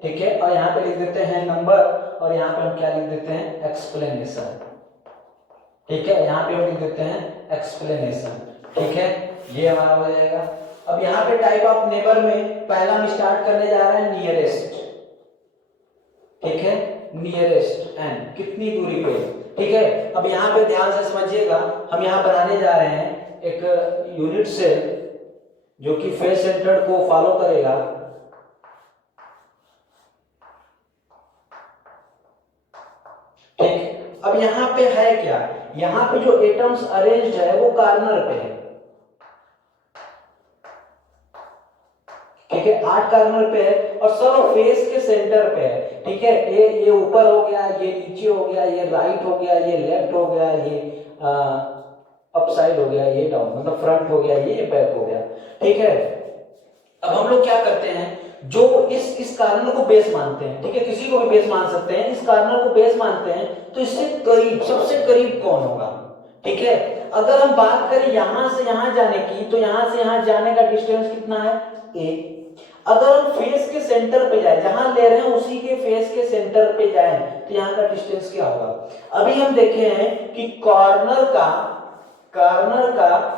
ठीक है, और यहाँ पे लिख देते हैं नंबर, और यहाँ पे हम क्या लिख देते हैं एक्सप्लेनेशन, ठीक है, यहाँ पे हम लिख देते हैं एक्सप्लेनेशन, ठीक है, ये हमारा हो जाएगा। अब यहाँ पे टाइप ऑफ नेबर में पहला हम स्टार्ट करने जा रहे हैं नियरेस्ट, ठीक है, नियरेस्ट एन, कितनी दूरी पे, ठीक है। अब यहाँ पे ध्यान से समझिएगा, हम यहाँ बनाने जा रहे हैं एक यूनिट सेल जो कि फेस सेंटर्ड को फॉलो करेगा, ठीक। अब यहाँ पे है क्या, यहाँ पे जो एटम्स अरेंज्ड है वो कॉर्नर पे है, ठीक है, 8 कॉर्नर पे है और सब फेस के सेंटर पे है, ठीक है। ये ऊपर हो गया, ये नीचे हो गया, ये राइट हो गया, ये लेफ्ट हो गया, ये अप साइड हो गया, ये डाउन, मतलब फ्रंट हो गया, ये बैक हो गया, ठीक है। अब हम लोग क्या करते हैं, जो इस कॉर्नर को बेस मानते हैं, ठीक है, किसी को भी बेस मान सकते हैं, इस कॉर्नर को बेस मानते हैं, तो इससे करीब, सबसे करीब कौन होगा, ठीक है। अगर हम बात करें यहां से यहां जाने की, तो यहां से यहां जाने का डिस्टेंस कितना है, ए। अगर हम फेस के सेंटर पे जाए, जहां ले रहे हैं उसी के फेस के सेंटर पे जाए, तो यहाँ का डिस्टेंस क्या होगा। अभी हम देखे हैं कि कॉर्नर का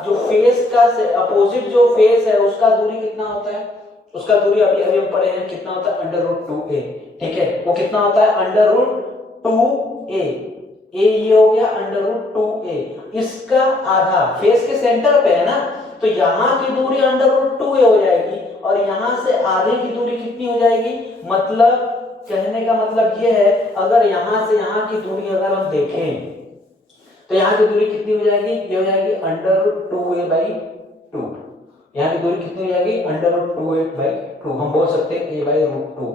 जो फेस का अपोजिट जो फेस है उसका दूरी कितना होता है, उसका दूरी अभी हम पढ़े हैं कितना होता है, √2a, ठीक है, वो कितना होता है √2a, ये हो गया √2a, इसका आधा फेस के सेंटर पे है ना, तो यहाँ की दूरी √2a हो जाएगी, और यहां से आधे की दूरी कितनी हो जाएगी, मतलब कहने का मतलब ये है, अगर यहां से यहां की दूरी अगर हम देखें तो यहाँ की दूरी कितनी हो जाएगी, ये हो जाएगी √2a/2, यहाँ की दूरी कितनी हो जाएगी √2a/2, हम बोल सकते हैं a/√2,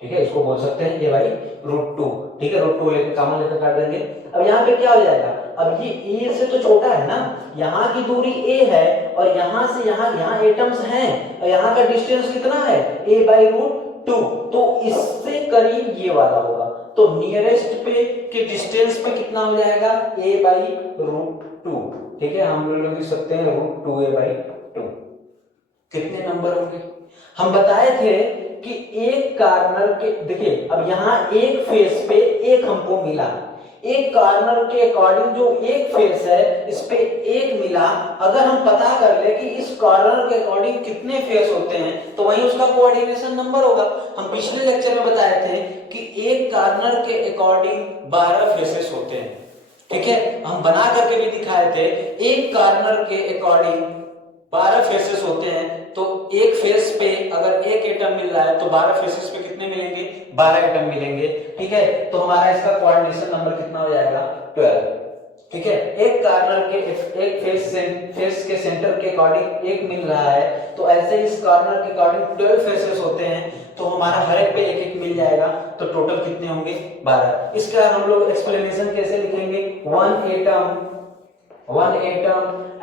ठीक है, इसको बोल सकते हैं a/√2, ठीक है, √2 लेकर कॉमन लेकर काट देंगे। अब यहाँ पे क्या हो जाएगा, अब ये a से तो छोटा है ना, यहाँ की दूरी a है, और यहाँ से यहाँ एटम्स हैं, और यहाँ का डिस्टेंस कितना है a/√2, तो इससे करीब ये वाला होगा, तो नियरेस्ट पे के डिस्टेंस पे कितना हो जाएगा a/√2, ठीक है, हम लोग लिख सकते हैं √2a/2। कितने नंबर होंगे, हम बताए थे कि एक कॉर्नर के, देखिए अब यहाँ एक फेस पे एक हमको मिला, एक कॉर्नर के अकॉर्डिंग जो एक फेस है इस पे एक मिला, अगर हम पता कर ले कि इस कॉर्नर के अकॉर्डिंग कितने फेस होते हैं, तो वही उसका कोऑर्डिनेशन नंबर होगा। हम पिछले लेक्चर में बताए थे कि एक कॉर्नर के अकॉर्डिंग 12 फेसेस होते हैं, ठीक है, हम बना करके भी दिखाए थे, एक कॉर्नर के अकॉर्डिंग 12 फेसेस होते हैं, तो एक फेस पे अगर एक एटम मिल रहा है तो 12 फेसेस पे कितने मिलेंगे, 12 एटम मिलेंगे, ठीक है। तो हमारा इसका कोऑर्डिनेशन नंबर कितना हो जाएगा 12, ठीक है। एक कॉर्नर के एक फेस के सेंटर के अकॉर्डिंग एक मिल रहा है, तो ऐसे इस कॉर्नर के अकॉर्डिंग 12 फेसेस होते हैं, तो हमारा हर एक पे एक एक मिल जाएगा, तो टोटल कितने होंगे 12। इसके बाद हम लोग एक्सप्लेनेशन कैसे लिखेंगे, one atom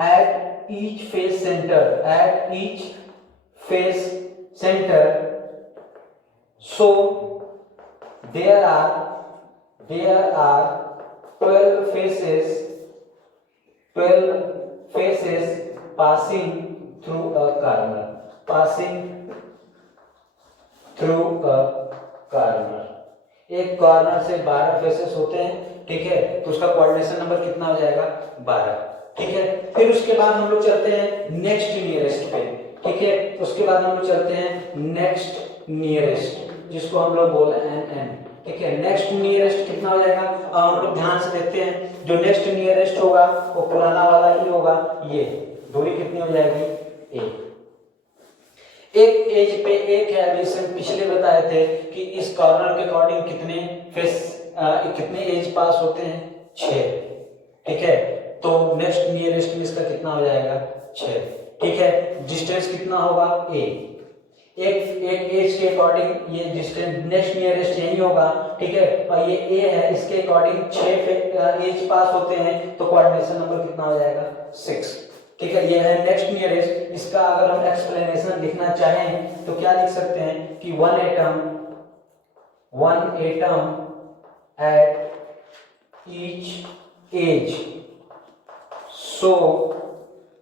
eight each face center, so there are 12 faces passing through a corner, एक कॉर्नर से 12 फेसेस होते हैं, ठीक है, तो उसका कोऑर्डिनेशन नंबर कितना हो जाएगा 12, ठीक है। फिर उसके बाद हम लोग चलते हैं नेक्स्ट नियरेस्ट पे, ठीक है, उसके बाद हम लोग चलते हैं नेक्स्ट नियरेस्ट, जिसको हम लोग बोले एन, ठीक है। नेक्स्ट नियरेस्ट कितना हो जाएगा, अब हम लोग ध्यान से देखते हैं, जो नेक्स्ट नियरेस्ट होगा वो पुराना वाला ही होगा, ये दूरी कितनी हो जाएगी एक एज पे एक है, अभी से पिछले बताए थे कि इस कॉर्नर के अकॉर्डिंग कितने एज पास होते हैं 6, ठीक है, तो नेक्स्ट नियरेस्ट में इसका कितना हो जाएगा 6, ठीक है। डिस्टेंस कितना होगा एक एज के अकॉर्डिंग ये डिस्टेंस नेक्स्ट नियरेस्ट यही होगा, ठीक है, और ये ए है, इसके अकॉर्डिंग 6 एज पास होते हैं, तो कोऑर्डिनेशन नंबर कितना हो जाएगा 6, ठीक है। ये है नेक्स्ट नियरेस्ट। इसका अगर हम एक्सप्लेनेशन लिखना चाहें तो क्या लिख सकते हैं कि one atom at each edge, so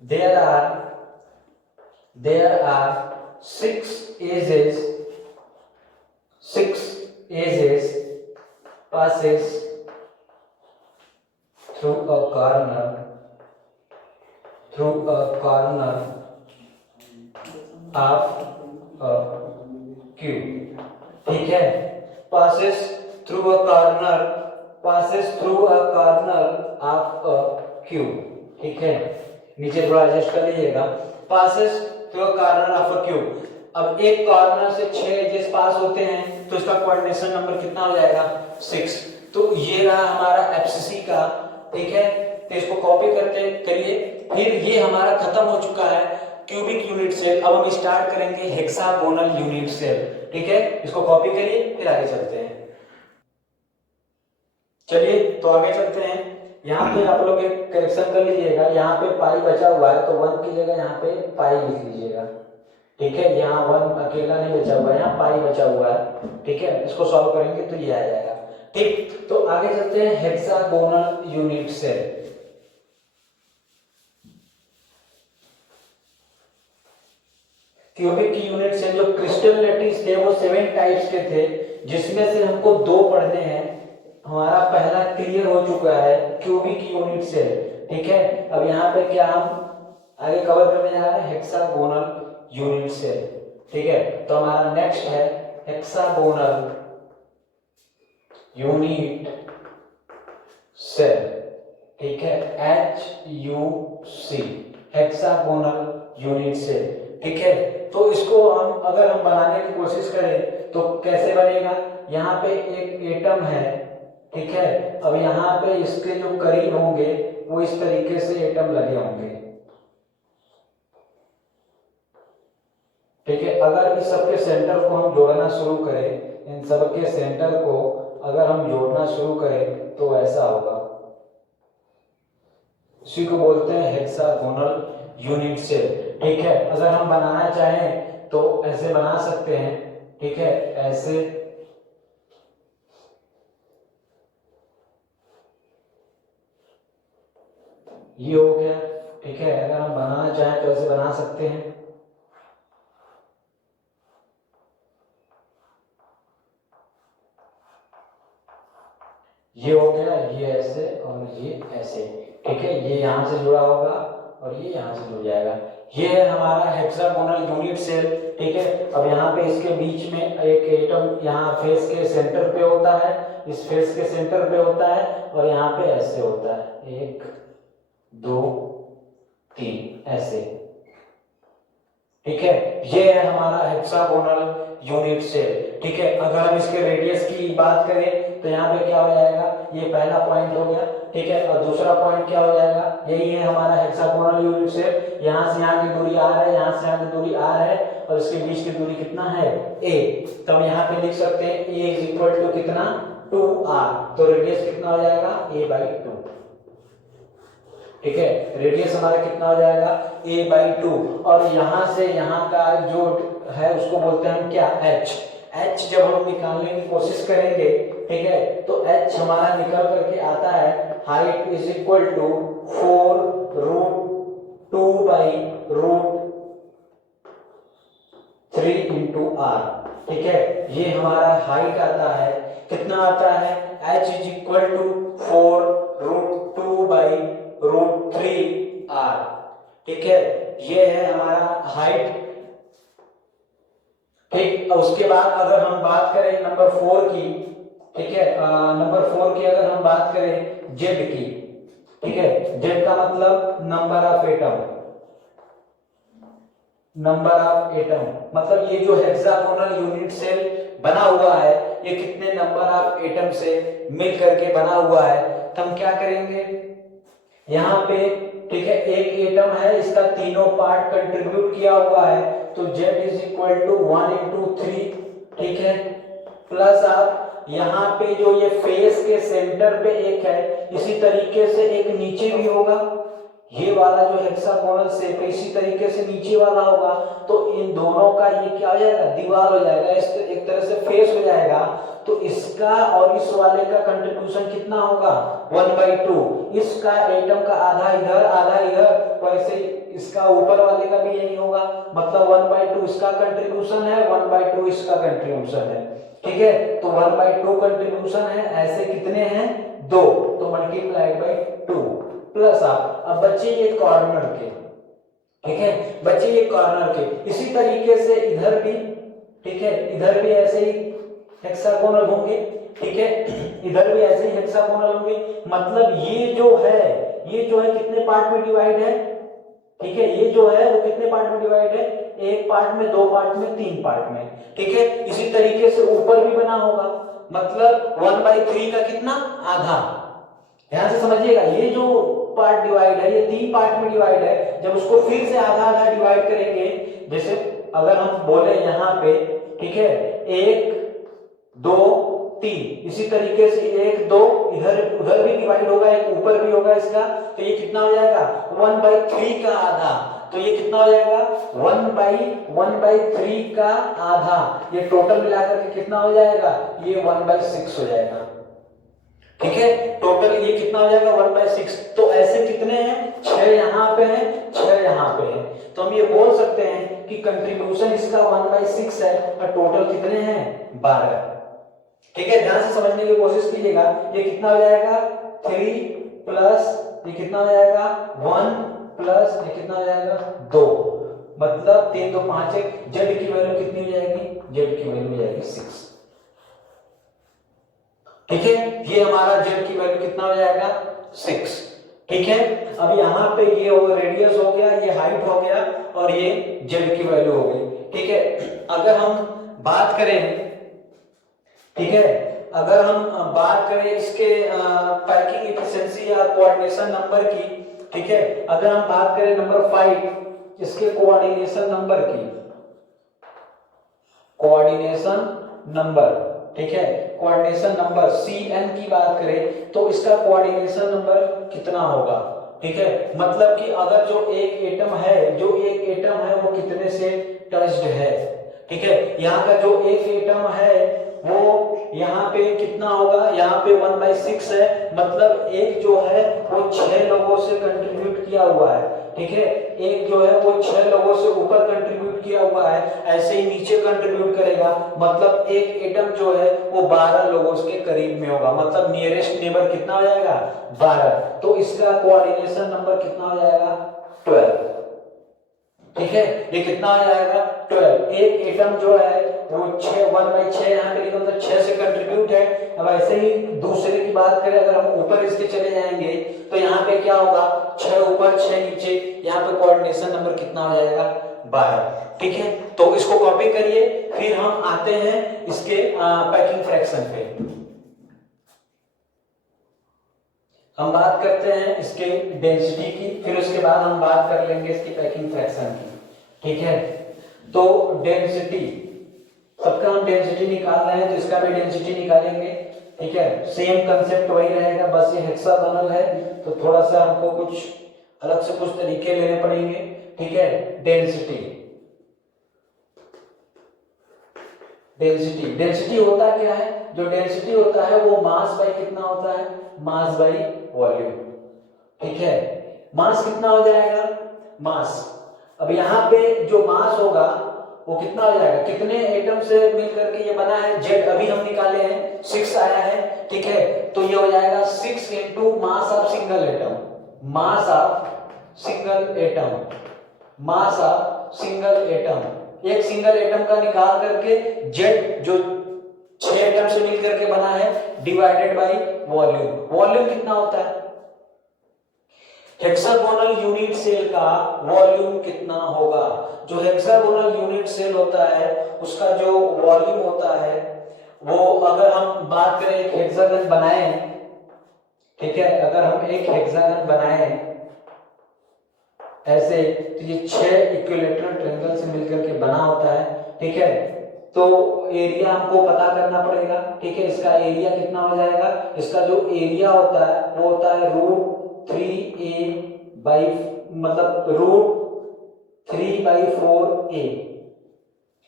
there are there are six edges passes through a corner of a cube. ठीक है, passes through a corner of a cube. ठीक है, नीचे थोड़ा एडजस्ट कर लीजिएगा. passes through a corner of a cube. अब एक कॉर्नर से 6 एजेस पास होते हैं तो इसका कोऑर्डिनेशन नंबर कितना हो जाएगा? 6. तो ये रहा हमारा एफसीसी का. ठीक है, तो इसको कॉपी करते करिए. फिर ये हमारा खत्म हो चुका है क्यूबिक यूनिट सेल. अब हम स्टार्ट करेंगे हेक्सागोनल यूनिट सेल. ठीक है, इसको कॉपी करिए, फिर आगे चलते हैं. चलिए तो आगे चलते हैं. यहाँ पे आप लोग एक करेक्शन कर लीजिएगा. यहाँ पे पाई बचा हुआ है तो 1 की जगह यहाँ पे पाई लिख लीजिएगा. ठीक है, यहाँ 1 अकेला नहीं बचा हुआ है, यहाँ पाई बचा हुआ है. ठीक है, इसको सॉल्व करेंगे तो ये आ जाएगा. ठीक, तो आगे चलते हैं hexagonal unit cell. Cubic unit cell जो क्रिस्टल लैटिस थे वो 7 टाइप्स के थे, जिसमें से हमको 2 पढ़ने हैं. हमारा पहला क्लियर हो चुका है क्यूबिक यूनिट सेल. ठीक है, अब यहाँ पे क्या हम आगे कवर करने जा रहे हैं? Hexagonal unit cell. ठीक है, तो हमारा नेक्स्ट है हेक्सागोनल यूनिट सेल. ठीक है, HUC हेक्सागोनल यूनिट सेल. ठीक है, तो इसको अगर हम बनाने की कोशिश करें तो कैसे बनेगा? यहाँ पे एक एटम है. ठीक है, अब यहाँ पे इसके जो करीब होंगे वो इस तरीके से एटम लगे होंगे. ठीक है, अगर इस सबके सेंटर को हम जोड़ना शुरू करें, इन सबके सेंटर को अगर हम जोड़ना शुरू करें तो ऐसा होगा. इसी को बोलते हैं हेक्सागोनल यूनिट सेल. ठीक है, अगर हम बनाना चाहें तो ऐसे बना सकते हैं. ठीक है, ऐसे ये हो गया. ठीक है, अगर हम बनाना चाहें तो ऐसे बना सकते हैं. ये हो गया, ये ऐसे और ये ऐसे. ठीक है, ये यहाँ से जुड़ा होगा और ये यहाँ से जुड़ जाएगा. ये है हमारा हेक्सागोनल यूनिट सेल. ठीक है, अब यहाँ पे इसके बीच में एक एटम यहाँ फेस के सेंटर पे होता है, इस फेस के सेंटर पे होता है और यहाँ पे ऐसे होता है. 1 2 3 ऐसे. ठीक है, ये है हमारा हेक्सागोनल यूनिट सेल. ठीक है, अगर हम इसके रेडियस की बात करें तो यहाँ पे क्या हो जाएगा? ये पहला पॉइंट हो गया. ठीक है, और दूसरा पॉइंट क्या हो जाएगा? यही है हमारा हेक्सागोनल यूनिट सेल. यहाँ से यहाँ की दूरी r है, यहाँ से यहाँ की दूरी r है और इसके बीच की दूरी कितना है? a. तो हम यहाँ पे लिख सकते हैं a = कितना? 2r. तो रेडियस कितना हो जाएगा? a/2. ठीक है, रेडियस हमारा कितना हो जाएगा? a/2. और यहाँ से यहाँ का जो है उसको बोलते हैं हम क्या? h. जब हम निकालने की कोशिश करेंगे, ठीक है, तो h हमारा निकल करके आता है हाइट = 4√2/√3 × r. ठीक है, ये हमारा हाइट आता है. कितना आता है? h = 4√2/√3r. ठीक है, ये है हमारा हाइट. ठीक, उसके बाद अगर हम बात करें नंबर 4 की. ठीक है, नंबर 4 की अगर हम बात करें z की. ठीक है, z का मतलब नंबर ऑफ एटम. मतलब ये जो हेक्सागोनल यूनिट सेल बना हुआ है ये कितने नंबर ऑफ एटम से मिल करके बना हुआ है. तो हम क्या करेंगे यहाँ पे? ठीक है, एक एटम है, इसका तीनों पार्ट कंट्रीब्यूट किया हुआ है तो z = 1 × 3. ठीक है, प्लस आप यहाँ पे जो ये फेस के सेंटर पे एक है, इसी तरीके से एक नीचे भी होगा. ये वाला जो हेक्सागोनल शेप है इसी तरीके से नीचे वाला होगा. तो इन दोनों का ये क्या हो जाएगा? दीवार हो जाएगा. इस एक तरह से फेस हो जाएगा. तो इसका और इस वाले का कंट्रीब्यूशन कितना होगा? 1/2. इसका एटम का आधा इधर आधा इधर, वैसे इसका ऊपर वाले का भी यही होगा, मतलब 1/2 इसका कंट्रीब्यूशन है, 1/2 इसका कंट्रीब्यूशन है। ठीक है, तो 1/2 कंट्रीब्यूशन है, ऐसे कितने हैं 2, तो मल्टीप्लाइड बाय 2 प्लस आप अब बच्चे ये कॉर्नर के, ठीक है बच्चे ये कॉर्नर के, इसी तरीके से इधर भी, ठीक है इधर भी ऐसे ही हेक्सागोनल होंगे, ठीक है इधर भी ऐसे ही हेक्सागोनल होंगे, मतलब ये जो है कितने पार्ट में डिवाइड है, ठीक है ये जो है वो कितने पार्ट में डिवाइड है, एक पार्ट में, दो पार्ट में, तीन पार्ट में, ठीक है। इसी तरीके से ऊपर भी बना होगा, मतलब 1/3 का कितना आधा, ध्यान से समझिएगा, ये जो पार्ट डिवाइड है ये 3 पार्ट में डिवाइड है, जब उसको फिर से आधा आधा डिवाइड करेंगे, जैसे अगर हम बोले यहाँ पे, ठीक है 1 2 3, इसी तरीके से 1 2 इधर उधर भी डिवाइड होगा, एक ऊपर भी होगा इसका, तो ये कितना हो जाएगा 1/3 का आधा, तो ये कितना हो जाएगा 1/3 का आधा, ये टोटल मिलाकर के कितना हो जाएगा, ये 1/6 हो जाएगा, ठीक है टोटल ये कितना हो जाएगा 1/6। तो ऐसे कितने हैं 6 यहाँ पे हैं, 6 यहाँ पे हैं, तो हम ये बोल सकते हैं कि कंट्रीब्यूशन इसका 1/6 है और टोटल कितने हैं 12, ठीक है ध्यान से समझने की कोशिश कीजिएगा, ये कितना हो जाएगा 3 प्लस ये कितना हो जाएगा 1 प्लस ये कितना हो जाएगा 2, मतलब 3 2 5 1, जेड की वैल्यू कितनी हो जाएगी, जेड की वैल्यू हो जाएगी 6, ठीक है ये हमारा जेड की वैल्यू कितना हो जाएगा 6, ठीक है। अब यहाँ पे ये रेडियस हो गया, ये हाइट हो गया और ये जेड की वैल्यू हो गई, ठीक है। अगर हम बात करें, ठीक है अगर हम बात करें इसके पैकिंग एफिशिएंसी या कोऑर्डिनेशन नंबर की, ठीक है अगर हम बात करें नंबर 5 इसके कोऑर्डिनेशन नंबर की, कोऑर्डिनेशन नंबर, ठीक है कोऑर्डिनेशन नंबर Cn की बात करें तो इसका कोऑर्डिनेशन नंबर कितना होगा, ठीक है मतलब कि अगर जो एक एटम है वो कितने से टच्ड है, ठीक है यहाँ का जो एक एटम है वो यहाँ पे कितना होगा, यहाँ पे 1/6 है, मतलब एक जो है वो 6 लोगों से कंट्रीब्यूट किया हुआ है, ठीक है एक जो है वो 6 लोगों से ऊपर कंट्रीब्यूट किया हुआ है, ऐसे ही नीचे कंट्रीब्यूट करेगा, मतलब एक एटम जो है वो 12 लोगों के करीब में होगा, मतलब नियरेस्ट नेबर कितना हो जाएगा 12, तो इसका कोऑर्डिनेशन नंबर कितना हो जाएगा 12, ठीक है ये कितना हो जाएगा 12। एक एटम जो है वो 1/6 यहाँ पे लिखा मतलब 6 से कंट्रीब्यूट है। अब ऐसे ही दूसरे की बात करें, अगर हम ऊपर इसके चले जाएंगे तो यहाँ पे क्या होगा 6 ऊपर 6 नीचे, यहाँ पे कोऑर्डिनेशन नंबर कितना हो जाएगा 12, ठीक है तो इसको कॉपी करिए। फिर हम आते हैं इसके पैकिंग फ्रैक्शन पे, हम बात करते हैं इसके डेंसिटी की, फिर उसके बाद हम बात कर लेंगे इसकी पैकिंग फ्रैक्शन की, ठीक है। तो डेंसिटी, सबका हम डेंसिटी निकाल रहे हैं तो इसका भी डेंसिटी निकालेंगे, ठीक है सेम कंसेप्ट वही रहेगा, बस ये हेक्सागोनल है तो थोड़ा सा हमको कुछ अलग से कुछ तरीके लेने पड़ेंगे, ठीक है। डेंसिटी होता क्या है, जो डेंसिटी होता है वो मास बाई कितना होता है, मास बाई वॉल्यूम, ठीक है मास कितना हो जाएगा मास, अब यहाँ पे जो मास होगा वो कितना हो जाएगा, कितने एटम से मिलकर के ये बना है, जेड अभी हम निकाले हैं 6 आया है, ठीक है तो ये हो जाएगा 6 into mass of single atom, mass of single atom, mass of single atom, एक सिंगल एटम का निकाल करके जेड जो 6 एटम से मिलकर के बना है डिवाइडेड बाय वॉल्यूम, वॉल्यूम कितना होता है, हेक्सागोनल यूनिट सेल का वॉल्यूम कितना होगा, जो हेक्सागोनल यूनिट सेल होता है उसका जो वॉल्यूम होता है वो, अगर हम बात करें एक हेक्सागन बनाए, ठीक है अगर हम एक हेक्सागन बनाए ऐसे, तो ये 6 इक्विलैटरल ट्रायंगल से मिलकर के बना होता है, ठीक है तो एरिया हमको पता करना पड़ेगा, ठीक है इसका एरिया कितना हो जाएगा, इसका जो एरिया होता है वो होता है √3a बाई, मतलब √3/4a,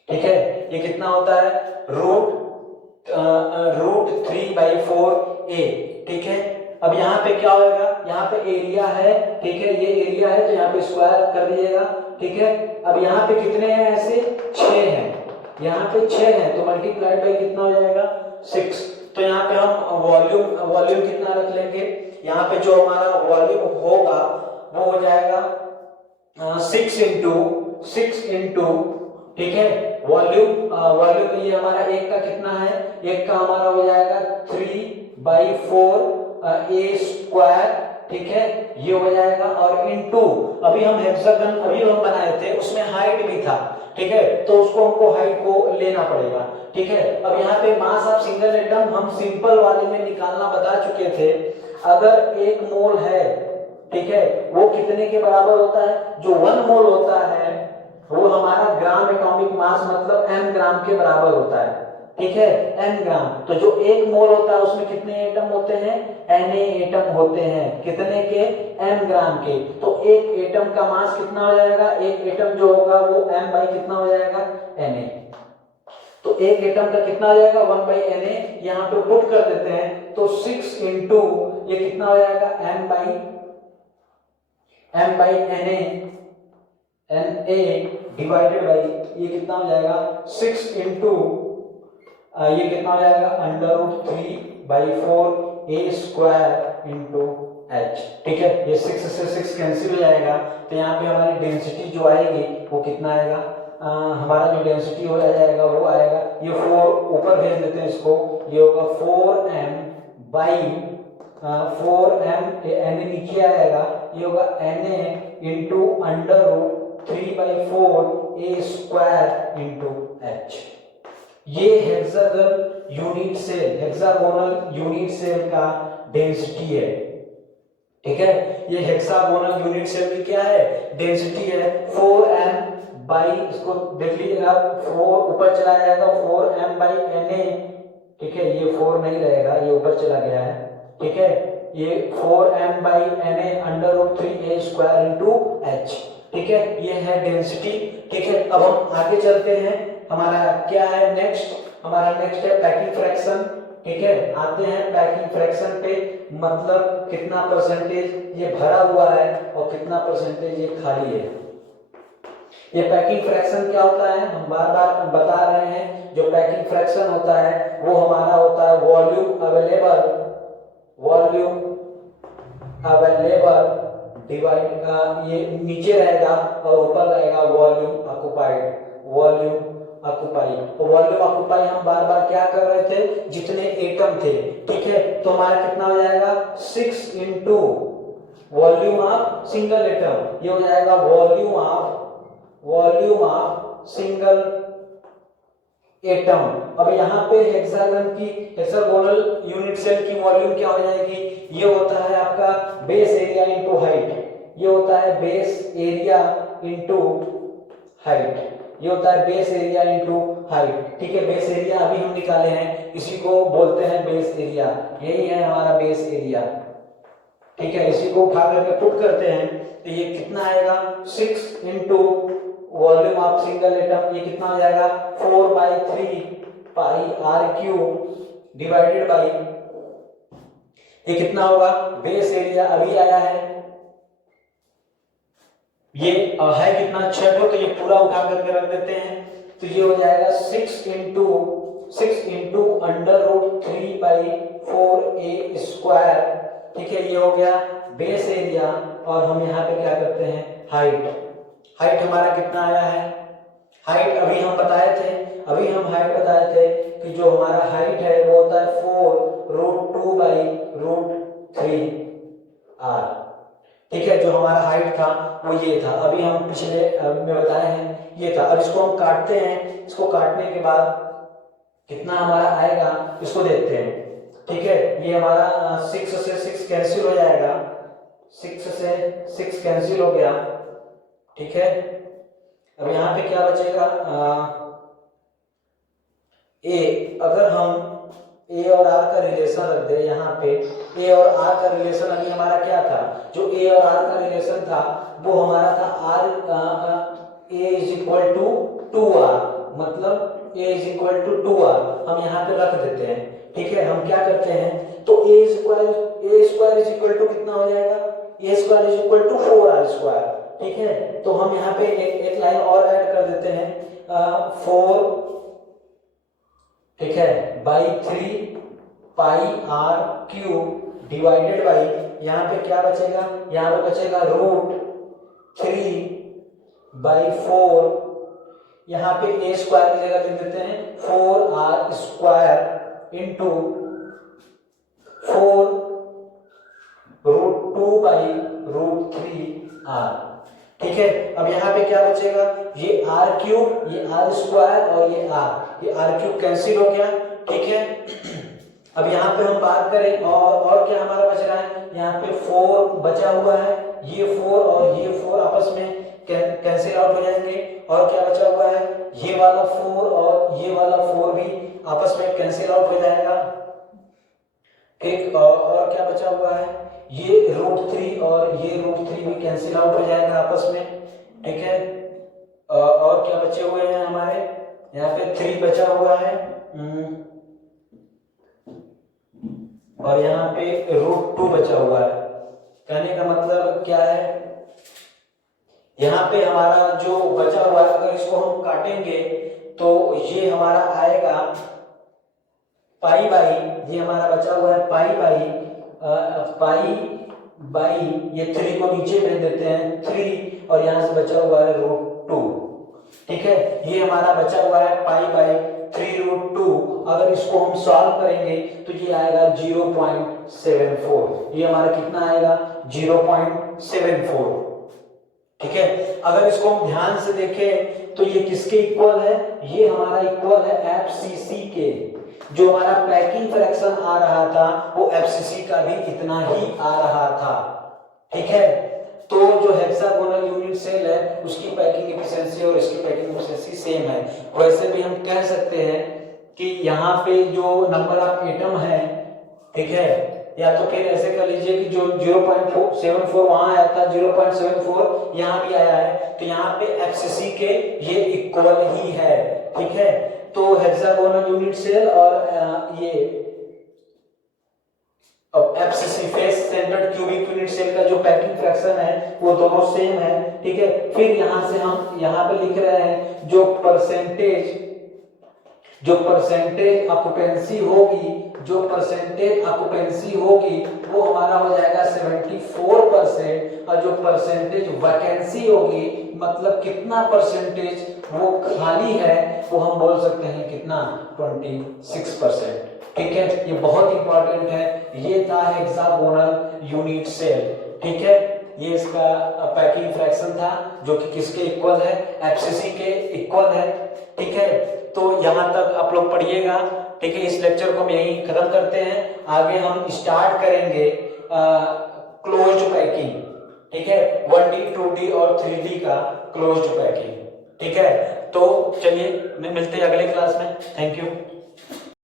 ठीक है ये कितना होता है √3/4a, ठीक है अब यहाँ पे क्या होगा, यहाँ पे एरिया है, ठीक है, ये एरिया है तो यहाँ पे स्क्वायर कर दीजिएगा, ठीक है। अब यहाँ पे कितने हैं ऐसे, 6 हैं, यहाँ पे 6 हैं तो मल्टीप्लाइड बाई कितना हो जाएगा, 6। तो यहाँ पे हम वॉल्यूम कितना रख लेंगे, यहाँ पे जो हमारा वॉल्यूम होगा वो हो जाएगा 6 इंटू, ठीक है, वॉल्यूम ये हमारा एक का कितना है, एक का हमारा हो जाएगा 3/4 ए स्क्वायर, ठीक है, ये हो जाएगा। और इनटू अभी हम हेक्सागन अभी हम बनाए थे उसमें हाइट भी था, ठीक है, तो उसको हमको हाइट को लेना पड़ेगा, ठीक है। अब यहाँ पे मास ऑफ सिंगल एटम हम सिंपल वाले में निकालना बता चुके थे। अगर 1 मोल है, ठीक है, वो कितने के बराबर होता है, जो 1 मोल होता है वो हमारा ग्राम एटॉमिक मास मतलब m ग्राम के बराबर होता है, ठीक है, n ग्राम। तो जो 1 मोल होता है उसमें कितने एटम होते हैं, Na एटम होते हैं, कितने के, m ग्राम के। तो एक एटम का मास कितना हो जाएगा, एक एटम जो होगा वो m बाई कितना हो जाएगा, Na। तो एक एटम का कितना हो जाएगा, 1/Na, यहाँ पे पुट कर देते हैं तो 6 इंटू ये कितना हो जाएगा, m by Na divided by ये कितना हो जाएगा, 6 इंटू ये कितना हो जाएगा, √3/4 ए स्क्वायर इंटू एच, ठीक है। ये 6 से 6 कैंसिल हो जाएगा तो यहाँ पे हमारी डेंसिटी जो आएगी वो कितना आएगा, हमारा जो डेंसिटी हो जाएगा वो आएगा, ये 4 ऊपर भेज देते हैं इसको, ये होगा 4m बाई 4m, Na नीचे आएगा, ये होगा Na इंटू √3/4 ए स्क्वायर इंटू एच। ये हेक्सागोनल यूनिट सेल का डेंसिटी है, ठीक है। ये हेक्सागोनल यूनिट सेल की क्या है, डेंसिटी है 4m बाई, इसको देख लीजिएगा 4 ऊपर चला जाएगा 4m बाई Na, ठीक है, ये 4 नहीं रहेगा, ये ऊपर चला गया है, ठीक है, ये 4m by Na √3a square into H, ठीक है, ये है डेंसिटी, ठीक है। अब हम आगे चलते हैं, हमारा क्या है नेक्स्ट, हमारा नेक्स्ट है पैकिंग फ्रैक्शन, ठीक है। आते हैं पैकिंग फ्रैक्शन पे, मतलब कितना परसेंटेज ये भरा हुआ है और कितना परसेंटेज ये खाली है। ये पैकिंग फ्रैक्शन क्या होता है, हम बार बार बता रहे हैं, जो पैकिंग फ्रैक्शन होता है वो हमारा होता है वॉल्यूम अवेलेबल डिवाइड, ये नीचे रहेगा और ऊपर रहेगा वॉल्यूम ऑक्युपाई। हम बार बार क्या कर रहे थे, जितने एटम थे, ठीक है, तो हमारा कितना हो जाएगा 6 into volume of single atom, ये हो जाएगा वॉल्यूम ऑफ सिंगल एटम। अब यहाँ पे हेक्सागोनल यूनिट सेल की वॉल्यूम क्या हो जाएगी, ये होता है आपका बेस एरिया इंटू हाइट, ये होता है बेस एरिया इंटू हाइट, ये होता है बेस एरिया इंटू हाइट, ठीक है। बेस एरिया अभी हम निकाले हैं, इसी को बोलते हैं बेस एरिया, यही है हमारा बेस एरिया, ठीक है। इसी को उठा करके पुट करते हैं तो ये कितना आएगा, 6 into volume of single atom, ये कितना हो जाएगा 4/3 पाई r³ डिवाइडेड बाई, ये कितना होगा, बेस एरिया अभी आया है, ये है कितना 6 तो ये पूरा उठा करके रख देते हैं, तो ये हो जाएगा 6 इंटू √3/4 ए स्क्वायर, ठीक है, ये हो गया बेस एरिया। और हम यहाँ पे क्या करते हैं, हाइट हमारा कितना आया है, हाइट अभी हम बताए थे कि जो हमारा हाइट है वो होता है 4√2/√3r, ठीक है। जो हमारा हाइट था वो ये था, अभी हम पिछले में बताए हैं ये था। अब इसको हम काटते हैं, इसको काटने के बाद कितना हमारा आएगा इसको देखते हैं, ठीक है। ये हमारा 6 से 6 कैंसिल हो जाएगा, 6 से 6 कैंसिल हो गया, ठीक है। अब यहाँ पे क्या बचेगा, ए, अगर हम ए और आर का रिलेशन रख दे, यहाँ पे ए और आर का रिलेशन अभी हमारा क्या था, जो ए और आर का रिलेशन था वो हमारा था ए इज इक्वल टू 2r, मतलब ए इज इक्वल टू 2r, हम यहाँ पे रख देते हैं, ठीक है, हम क्या करते हैं, तो a square is equal to कितना हो जाएगा, a square is equal to 4r square, ठीक है। तो हम यहाँ पे एक लाइन और ऐड कर देते हैं, 4, ठीक है, by 3 pi r cube divided by, यहाँ पे क्या बचेगा, यहाँ पे बचेगा √3 बाई 4, यहाँ पे ए स्क्वायर की जगह लिख देते हैं 4r square into 4 √2 by √3r, ठीक है। अब यहाँ पे क्या बचेगा, ये r क्यूब, ये r स्क्वायर और ये r क्यूब कैंसिल हो गया, ठीक है। अब यहाँ पे हम बात करें और क्या हमारा बच रहा है, यहाँ पे 4 बचा हुआ है, ये 4 और ये 4 आपस में कैंसिल आउट हो जाएंगे, और क्या बचा हुआ है, ये वाला 4 और ये वाला 4 भी आपस में कैंसिल आउट हो जाएगा, ठीक। और क्या बचा हुआ है, ये √3 और ये √3 भी कैंसिल आउट हो जाएगा आपस में, ठीक है। और क्या बचे हुए हैं हमारे, यहाँ पे 3 बचा हुआ है, और यहाँ पे √2 बचा हुआ है। कहने का मतलब क्या है, यहाँ पे हमारा जो बचा हुआ है, अगर इसको हम काटेंगे तो ये हमारा आएगा पाई बाई, ये हमारा बचा हुआ है पाई बाई ये 3 को नीचे भेज देते हैं 3, और यहाँ से बचा हुआ है √2, ठीक है। ये हमारा बचा हुआ है पाई बाई 3√2, अगर इसको हम सॉल्व करेंगे तो ये आएगा 0.74, ये हमारा कितना आएगा 0.74, ठीक है। अगर इसको हम ध्यान से देखें तो ये किसके इक्वल है, ये हमारा इक्वल है FCC के, जो हमारा पैकिंग फ्रैक्शन आ रहा था वो FCC का भी इतना ही आ रहा था, ठीक है। तो जो हेक्सागोनल यूनिट सेल है उसकी पैकिंग एफिशिएंसी और इसकी पैकिंग एफिशिएंसी सेम है। वैसे भी हम कह सकते हैं कि यहाँ पे जो नंबर ऑफ एटम है, ठीक है, या तो फिर ऐसे कर लीजिए कि जो 0.74 वहां आया था, 0.74 यहाँ भी आया है, तो यहाँ पे FCC के ये इक्वल ही है, ठीक है। तो हेक्सागोनल यूनिट सेल और ये FCC face centred cubic unit cell का जो पैकिंग फ्रैक्शन है वो दोनों सेम है, ठीक है। फिर यहाँ से हम यहाँ पे लिख रहे हैं जो परसेंटेज ऑक्यूपेंसी होगी वो हमारा हो जाएगा 74%, और जो परसेंटेज वैकेंसी होगी, मतलब कितना परसेंटेज वो खाली है, वो हम बोल सकते हैं कितना 26%, ठीक है। ये बहुत इंपॉर्टेंट है। ये था हेक्सागोनल यूनिट सेल, ठीक है। ये इसका पैकिंग फ्रैक्शन था जो कि किसके इक्वल है, FCC के इक्वल है, ठीक है। तो यहाँ तक आप लोग पढ़िएगा, ठीक है। इस लेक्चर को हम यहीं खत्म करते हैं, आगे हम स्टार्ट करेंगे क्लोज्ड पैकिंग, ठीक है, 1D 2D और 3D का क्लोज्ड पैकिंग, ठीक है। तो चलिए मिलते हैं अगले क्लास में, थैंक यू।